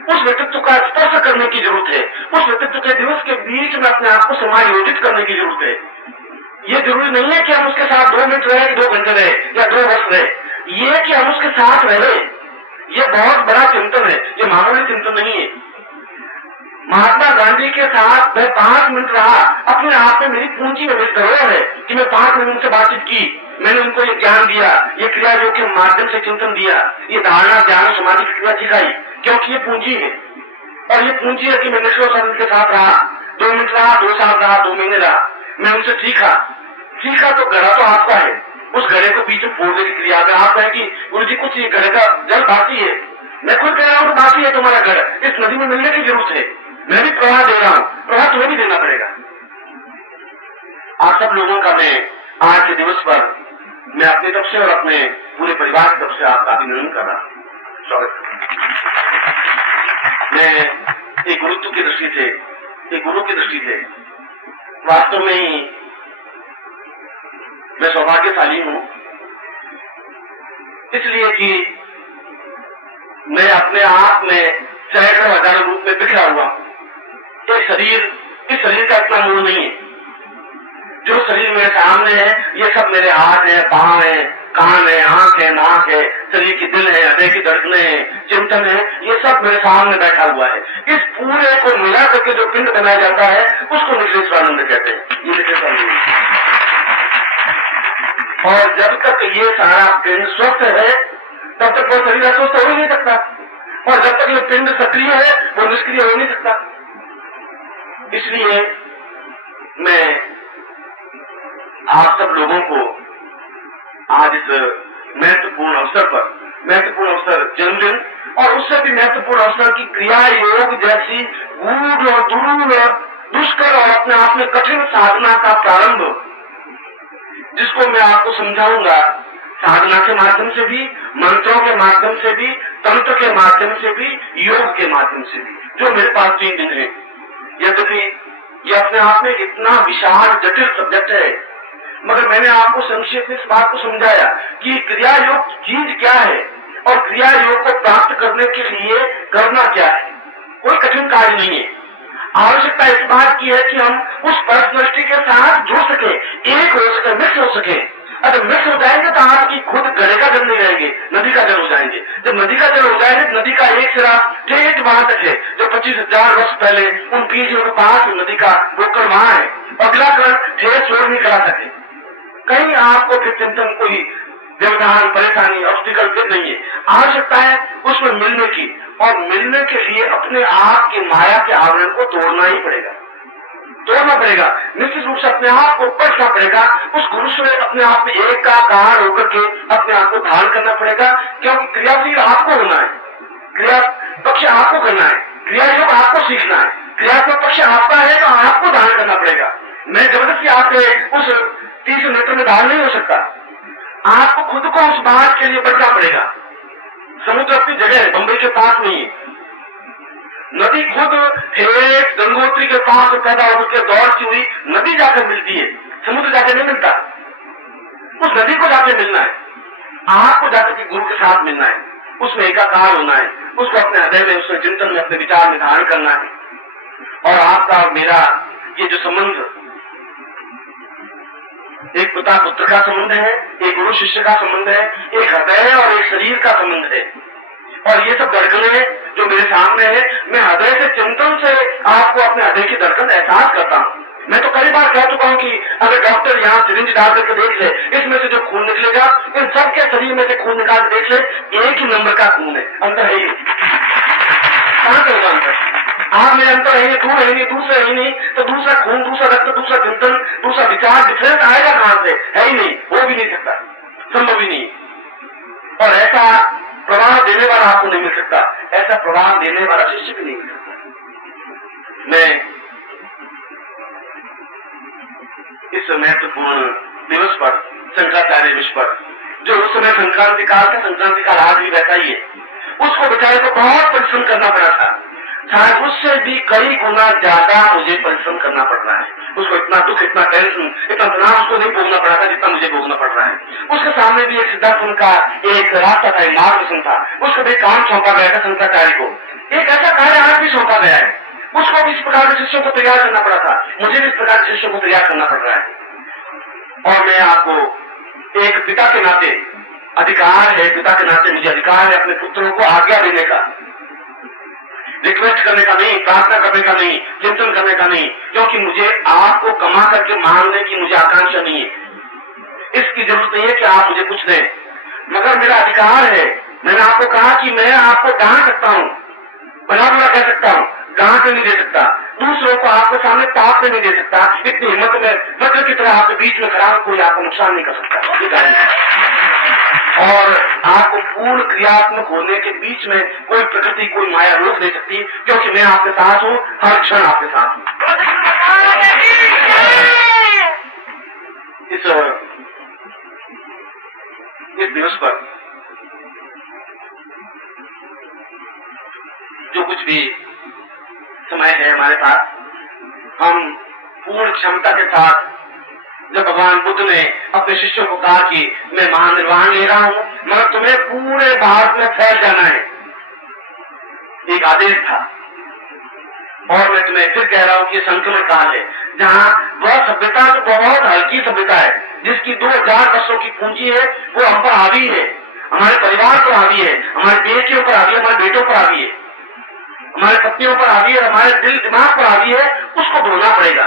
उस व्यक्तित्व का स्पर्श करने की जरूरत है। उस व्यक्तित्व के दिवस के बीच में अपने आप को समायोजित करने की जरूरत है। ये जरूरी नहीं है कि हम उसके साथ 2 मिनट रहे, 2 घंटे रहे या 2 वर्ष रहे। ये कि हम उसके साथ रहे, ये बहुत बड़ा चिंतन है, ये मामूली चिंतन नहीं है। महात्मा गांधी के साथ मैं 5 मिनट रहा, अपने आप में मेरी पूंजी में मेरी धरोहर है कि मैं 5 मिनट उनसे बातचीत की, मैंने उनको ये ज्ञान दिया, ये क्रिया योग के माध्यम से चिंतन दिया, ये धारणा ज्ञान समाधि की क्रिया सिखाई, क्योंकि ये पूंजी है। और ये पूंजी है कि मैं नेशनल सर्विस के साथ रहा, 2 मिनट रहा, 2 साल रहा, 2 महीने रहा, मैं उनसे सीखा तो गढ़ा तो आपका है, उस गढ़े को बीच में फोड़ने की क्रिया में आप कहें कि गुरु जी कुछ ये गढ़े का जल बाकी है, मैं खुद कह रहा हूँ बाकी है तुम्हारा गढ़, इस नदी में मिलने की जरूरत है, मैं भी प्रवाह दे रहा हूँ, प्रवाह तुम्हें भी देना पड़ेगा। आप सब लोगों का मैं आज के दिवस पर मैं अपनी तरफ से और अपने पूरे परिवार की तरफ से आपका अभिनंदन कर रहा हूँ, स्वागत। मैं एक गुरुत्व की दृष्टि से, एक गुरु की दृष्टि से वास्तव में ही मैं सौभाग्यशाली हूं, इसलिए कि मैं अपने आप में सैकड़ों हजारों रूप में बिखरा हुआ हूं। इस शरीर का इतना मूल नहीं है। जो शरीर मेरे सामने है ये सब मेरे हाथ है, पांव है, कान है, आंख है, नाक है, शरीर की दिल है, हृदय की धड़कनें है, चिंतन है, ये सब मेरे सामने बैठा हुआ है। इस पूरे को मिला करके जो पिंड बनाया जाता है उसको निखिलेश्वरानंद कहते हैं। ये निखिलेश्वरानंद। और जब तक ये सारा पिंड स्वस्थ है तब तक वो शरीर अस्वस्थ हो ही नहीं सकता, और जब तक ये पिंड सक्रिय है वो निष्क्रिय हो नहीं सकता। इसलिए मैं आप सब लोगों को आज इस महत्वपूर्ण अवसर जन्मदिन और उससे भी महत्वपूर्ण अवसर की क्रिया योग जैसी गूढ़ और दुरूह दुष्कर और अपने आप में कठिन साधना का प्रारंभ, जिसको मैं आपको समझाऊंगा साधना के माध्यम से भी, मंत्रों के माध्यम से भी, तंत्र के माध्यम से भी, योग के माध्यम से भी, जो मेरे पास 3 दिन है। यद्यपि यह अपने आप में इतना विशाल जटिल सब्जेक्ट है, मगर मैंने आपको संक्षेप में इस बात को समझाया कि क्रिया योग चीज क्या है और क्रिया योग को प्राप्त करने के लिए करना क्या है। कोई कठिन कार्य नहीं है। आवश्यकता इस बात की है कि हम उस पर्सनैलिटी के साथ जुड़ सके, एक हो सके, मिक्स हो सके। अगर मिक्स हो जाएंगे तो आपकी खुद गढ़े का जल नहीं रहेंगे, नदी का जल हो जाएंगे। जब नदी का जल हो जाएंगे, नदी का एक सिरा ठेठ वहां तक है जो 25,000 वर्ष पहले उन बीजों के पास नदी का गोकर्ण वहां है, अगला कण ठेठ छोड़ नहीं करा सके। कहीं आपको फिर चिंतन कोई व्यवधान, परेशानी, ऑब्स्टिकल फिर नहीं है। आवश्यकता है उसमें मिलने की, और मिलने के लिए अपने आप की माया के आवरण को तोड़ना ही पड़ेगा, निश्चित रूप से अपने आप को पढ़ना पड़ेगा। उस गुरु से अपने आप में एकाकार होकर के अपने आप को धारण करना पड़ेगा, क्योंकि क्रियाशील आपको होना है, क्रिया पक्ष आपको करना है, क्रिया योग आपको सीखना है, क्रियात्मक पक्ष आपका है तो आपको धारण करना पड़ेगा। मैं जबरदस्ती आपके उस 30 मीटर में धारण नहीं हो सकता, आपको खुद को उस बात के लिए बढ़ना पड़ेगा। समुद्र अपनी जगह है, बंबई के पास नहीं है। नदी खुद एक गंगोत्री के पास पैदा होकर के दौड़ती हुई नदी जाकर मिलती है, समुद्र जाकर नहीं मिलता। उस नदी को जाकर मिलना है, आपको जाकर के गुरु के साथ मिलना है, उसमें एकाकार होना है, उसको अपने हृदय में, उसके चिंतन में, अपने विचार में धारण करना है। और आपका और मेरा ये जो संबंध एक पिता पुत्र का संबंध है, एक गुरु शिष्य का संबंध है, एक हृदय और एक शरीर का संबंध है। और ये सब धड़कने जो मेरे सामने है, मैं हृदय से, चिंतन से आपको अपने हृदय की धड़कन एहसास करता हूँ। मैं तो कई बार कह चुका हूँ कि अगर डॉक्टर यहाँ सिरिंज डाल करके देख ले, इसमें से जो खून निकलेगा, इन सबके शरीर में से खून निकाल देख ले, एक ही नंबर का खून है, अंदर है ही कहाँ से होगा अंतर? आप मेरे अंतर है, तू है नहीं, दूसरा है नहीं, तो दूसरा खून, दूसरा रक्त, दूसरा चिंतन, दूसरा विचार, डिफरेंस आएगा कहां से? है ही नहीं, हो भी नहीं सकता, संभव ही नहीं। और ऐसा प्रभाव देने वाला आपको नहीं मिल सकता, ऐसा प्रभाव देने वाला शिष्य भी नहीं मिल सकता। मैं इस महत्वपूर्ण दिवस पर शंकराचार्य विश्वर, जो उस समय संक्रांति काल आज भी वैसा ही है। उसको बेचारे को बहुत परिश्रम करना पड़ा था, शायद उससे भी कई गुना ज्यादा मुझे परिश्रम करना पड़ रहा है। उसको इतना दुख, इतना टेंशन, इतना तनाव उसको नहीं भोगना पड़ा था जितना मुझे भोगना पड़ रहा है। उसके सामने भी एक सिद्धार्थ का एक रास्ता था, एक मार्गदर्शन था। उसको भी काम सौंपा गया था शंकराचार्य को, एक ऐसा कार्य आज भी सौंपा गया है। उसको भी इस प्रकार के शिष्यों को तैयार करना पड़ा था, मुझे भी इस प्रकार के शिष्यों को तैयार करना पड़ रहा है। और मैं आपको एक पिता के नाते अधिकार है, पिता के नाते मुझे अधिकार है अपने पुत्रों को आज्ञा देने का, रिक्वेस्ट करने का नहीं, प्रार्थना करने का नहीं, चिंतन करने का नहीं, क्योंकि मुझे आपको कमा करके मांगने की मुझे आकांक्षा नहीं है। इसकी जरूरत नहीं है कि आप मुझे कुछ दें, मगर मेरा अधिकार है। मैंने आपको कहा कि मैं आपको डांट सकता हूँ, बना बुरा कह सकता हूँ, डांट नहीं दे सकता, दूसरों को आपके सामने ताप नहीं दे सकता। इतनी हिम्मत में वज्र की तरह आपके बीच में खड़ा कोई आपको नुकसान नहीं कर सकता। और आपको पूर्ण क्रियात्मक होने के बीच में कोई प्रकृति, कोई माया रोक नहीं सकती, क्योंकि मैं आपके साथ हूँ, हर क्षण आपके साथ हूँ। इस दिवस पर जो कुछ भी समय है हमारे पास, हम पूर्ण क्षमता के साथ, जब भगवान बुद्ध ने अपने शिष्यों को कहा कि मैं महानिर्वाण ले रहा हूं, मगर तुम्हें पूरे भारत में फैल जाना है, एक आदेश था। और मैं तुम्हें फिर कह रहा हूं कि संक्रमण काल है, जहां वह सभ्यता तो बहुत हल्की सभ्यता है, जिसकी 2000 वर्षों की पूंजी है, वो हम पर हावी है, हमारे परिवार पर हावी है, हमारे बेटियों पर हावी है, हमारे बेटों पर हावी है, हमारे पत्नियों पर हावी है, हमारे दिल दिमाग पर हावी है। उसको धोना पड़ेगा,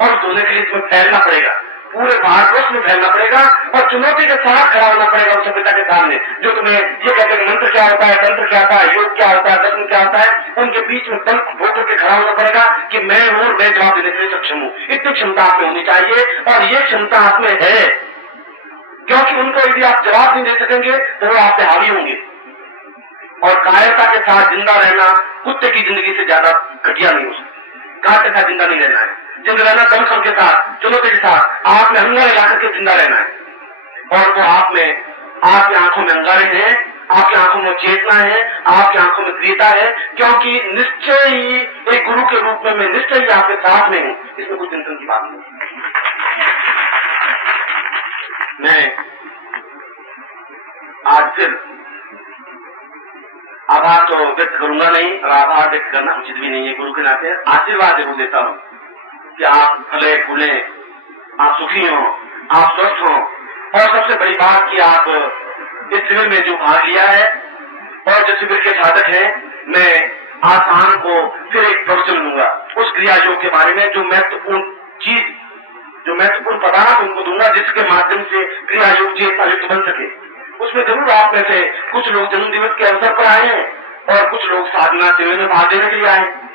और धोने के लिए इसमें फैलना पड़ेगा, पूरे भारतवर्ष में फैलना पड़ेगा, और चुनौती के साथ खड़ा होना पड़ेगा उस सभ्यता के सामने, जो तुम्हें ये कहते हैं मंत्र क्या होता है, तंत्र क्या होता है, योग क्या होता है, दर्शन क्या होता है, उनके बीच में तंत्र होकर के खड़ा होना पड़ेगा कि मैं हूं, मैं जवाब देने के लिए सक्षम हूं। इतनी क्षमता आप में होनी चाहिए, और ये क्षमता आप में है, क्योंकि उनको यदि आप जवाब नहीं दे सकेंगे तो वो आप पे हावी होंगे। और कायरता के साथ जिंदा रहना कुत्ते की जिंदगी से ज्यादा घटिया नहीं हो सकता। कायरता के साथ जिंदा नहीं रहना है, जिंदा रहना दमखम के साथ, चुनौती के साथ, आप में अंगारे ला करके जिंदा रहना है। और वो आप में, आपकी आंखों में अंगारे हैं, आपकी आंखों में चेतना है, आपकी आंखों में क्रियता है, क्योंकि निश्चय ही एक गुरु के रूप में मैं निश्चय ही आपके साथ में हूं, इसमें कुछ चिंतन की बात नहीं। मैं आज फिर आभार तो व्यक्त करूंगा नहीं, और आभार व्यक्त करना उचित भी नहीं है। गुरु के नाते आशीर्वाद जरूर देता हूं कि आप फले फूले, आप सुखी हो, आप स्वस्थ हो, और सबसे बड़ी बात कि आप इस शिविर में जो भाग लिया है, और जो शिविर के साधक हैं, मैं आसान को फिर एक प्रवचन दूंगा उस क्रिया योग के बारे में, जो महत्वपूर्ण चीज, जो महत्वपूर्ण पदार्थ उनको दूंगा, जिसके माध्यम से क्रिया योग चेतना युक्त बन सके। उसमें जरूर आप में से कुछ लोग जन्म दिवस के अवसर पर आए हैं, और कुछ लोग साधना शिविर में भाग लेने के लिए आए हैं।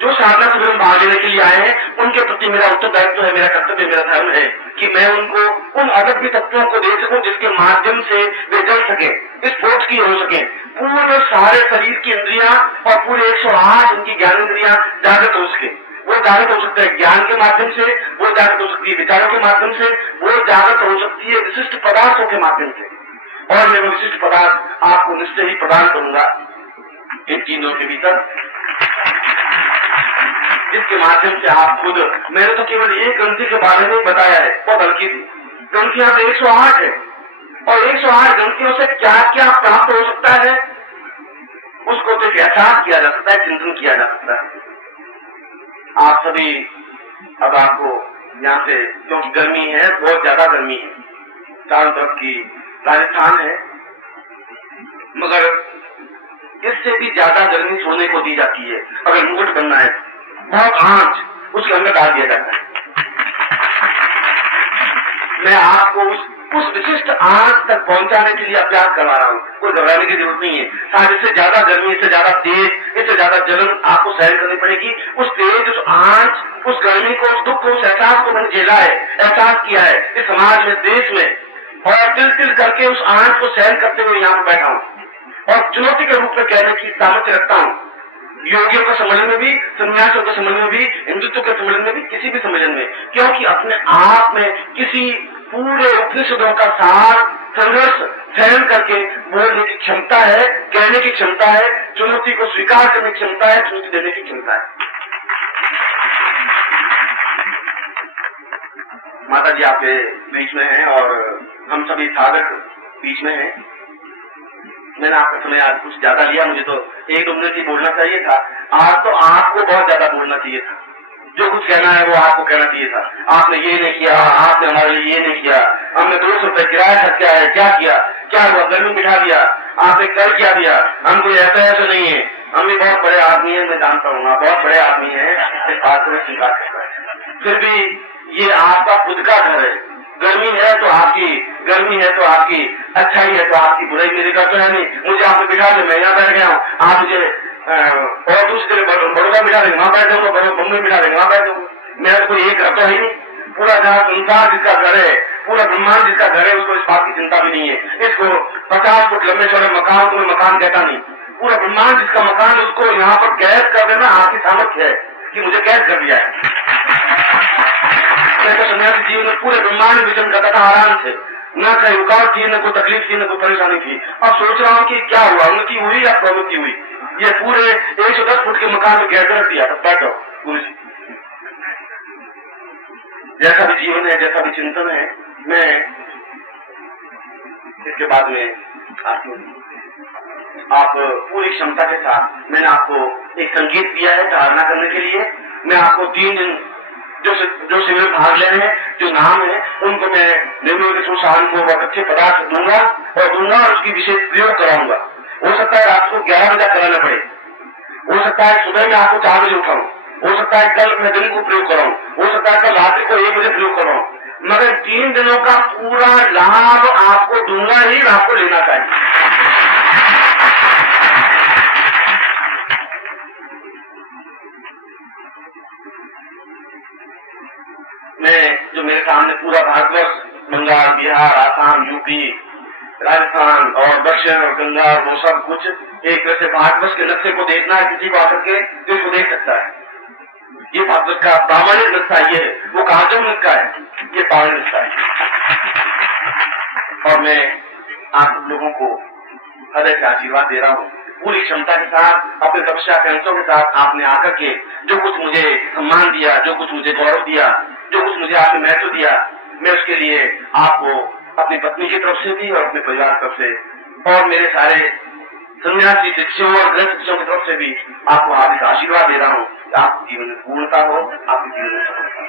जो साधना शिविर में भाग लेने के लिए आए हैं, उनके प्रति मेरा उत्तरदायित्व है, मेरा कर्तव्य, मेरा धर्म है कि मैं उनको उन अदभ्य तत्वों को दे सकूं, जिसके माध्यम से वे जल सके, स्फोट की हो सके, पूरे सारे शरीर की इंद्रियां और पूरे 108 उनकी ज्ञान इंद्रियां जागृत हो सके। वो जागृत हो सकता है ज्ञान के माध्यम से, वो जागृत हो सकती है विचारों के माध्यम से, वो जागृत हो सकती है विशिष्ट पदार्थों के माध्यम से। और मैं वो विशिष्ट पदार्थ आपको निश्चय ही प्रदान करूंगा इन चीजों के भीतर, जिसके माध्यम से आप खुद, मैंने तो केवल एक ग्रंथि के बारे में बताया है, बहुत हल्की थी। ग्रंथियां तो 108 है, और 108 ग्रंथियों से क्या क्या प्राप्त हो सकता है, उसको तो एहसास किया जा सकता है, चिंतन किया जा सकता है। आप सभी, अब आपको यहाँ से, क्योंकि गर्मी है, बहुत ज्यादा गर्मी है, चारों तरफ की राजस्थान है, मगर इससे भी ज्यादा गर्मी सोने को दी जाती है। अगर मुकुट बनना है, बहुत आंच उसके अंदर डाल दिया जाता है। मैं आपको उस विशिष्ट आंच तक पहुंचाने के लिए अभ्यास करवा रहा हूँ, कोई घबराने की जरूरत नहीं है। शायद इससे ज्यादा गर्मी, इससे ज्यादा तेज, इससे ज्यादा जलन आपको सहन करनी पड़ेगी। उस तेज, उस आंच, उस गर्मी को, उस दुख को, उस एहसास को मैंने झेला है, एहसास किया है इस समाज में, देश में, और तिल तिल करके उस आंच को सहन करते हुए यहाँ पर बैठा हूँ, और चुनौती के रूप में कहने की सामर्थ्य रखता हूँ। योगियों के सम्मेलन में भी, सन्यासियों के सम्मेलन में भी, हिंदुत्व के सम्मेलन में भी, किसी भी सम्मेलन में, क्योंकि अपने आप में किसी पूरे उपनिषदों का सार संघर्ष सहन करके बोलने की क्षमता है, कहने की क्षमता है, चुनौती को स्वीकार करने की क्षमता है, चुनौती देने की क्षमता है। माता जी आपके बीच में हैं और हम सभी साधक बीच में हैं। मैंने आपका समय आज कुछ ज्यादा लिया, मुझे तो 1-2 मिनट ही बोलना चाहिए था। आज तो आपको बहुत ज्यादा बोलना चाहिए था। जो कुछ कहना है वो आपको कहना चाहिए था। आपने ये नहीं किया, आपने हमारे लिए ये नहीं किया, हमने 200 रुपए किराया खर्च किया है, क्या किया, क्या हुआ, गर्मी बिठा दिया, आपने कर क्या दिया, हम कोई ऐसा नहीं है, हम भी बहुत बड़े आदमी हैं, मैं जानता हूँ आप बहुत बड़े आदमी हैं, इस बात को मैं स्वीकार करता हूँ। फिर भी ये आपका खुद का घर है, गर्मी है तो आपकी, गर्मी है तो आपकी, अच्छाई है तो आपकी, बुराई मेरी करते है नहीं। मुझे आपने बिठा दे, मैं यहाँ बैठ गया हूँ, आप मुझे और दूसरे बड़ौदा बिठा देंगे, वहां बैठ जाऊंगा, मुंबई बिठा देंगे, वहां बैठ जाऊंगा। मेरा तो कोई एक घर तो है ही नहीं। पूरा जहाँ संसार जिसका घर है, पूरा ब्रह्मांड जिसका घर है, उसको इस बात की चिंता भी नहीं है। इसको 50 फुट लंबे चौड़े मकान को मैं मकान कहता नहीं। पूरा ब्रह्मांड जिसका मकान है, उसको यहाँ पर कैद कर देना आपकी सामर्थ्य है कि मुझे कैद कर दिया है। मैं तो सन्यासी जीवन में पूरे ब्रह्मांड विचरण करता था आराम से, न कहीं रुकावट थी, न कोई तकलीफ थी, न कोई परेशानी थी। अब सोच रहा हूँ कि क्या हुआ, उन्नति हुई या प्रवृत्ति हुई। ये पूरे 110 फुट के मकान में कैद रख दिया। बैठो गुरु जी, जैसा भी जीवन है, जैसा भी चिंतन है, मैं इसके बाद में आप पूरी क्षमता के साथ, मैंने आपको एक संगीत दिया है धारणा करने के लिए। मैं आपको 3 दिन जो शिविर में भाग ले रहे हैं, जो नाम है, उनको मैं निर्मल के शाम को बहुत अच्छे पदार्थ दूंगा और उसकी विशेष प्रयोग कराऊंगा। हो सकता है रात को 11 बजे कराना पड़े, हो सकता है सुबह में आपको 4 बजे उठाऊं, हो सकता है कल मैं दिन को प्रयोग कराऊं, हो सकता है कल रात को 1 बजे प्रयोग कराऊं, मगर 3 दिनों का पूरा लाभ आपको दूंगा ही, आपको लेना चाहिए। मैं जो मेरे सामने पूरा भारतवर्ष, बंगाल, बिहार, आसाम, यूपी, राजस्थान और दक्षिण और गंगा, वो सब कुछ एक तरह से भारतवर्ष के नक्शे को देखना है, किसी को आकर के तो इसको देख सकता है। ये भारतवर्ष का प्रामाणिक नक्शा ये है, वो कागजों में का है, ये प्रामाणिक नक्शा है। और मैं आप लोगों को हृदय से आशीर्वाद दे रहा हूँ, पूरी क्षमता के साथ, अपने तपस्या के अंशों के साथ आपने आकर के जो कुछ मुझे सम्मान दिया, जो कुछ मुझे गौरव दिया, जो कुछ मुझे आपने महत्व दिया, मैं उसके लिए आपको अपनी पत्नी की तरफ से भी और अपने परिवार की तरफ से और मेरे सारे सन्यासी शिक्षकों और गृह शिक्षकों की तरफ से भी आपको हार्दिक आशीर्वाद दे रहा हूँ। आपके जीवन में पूर्णता हो, आपके जीवन में सफलता हो।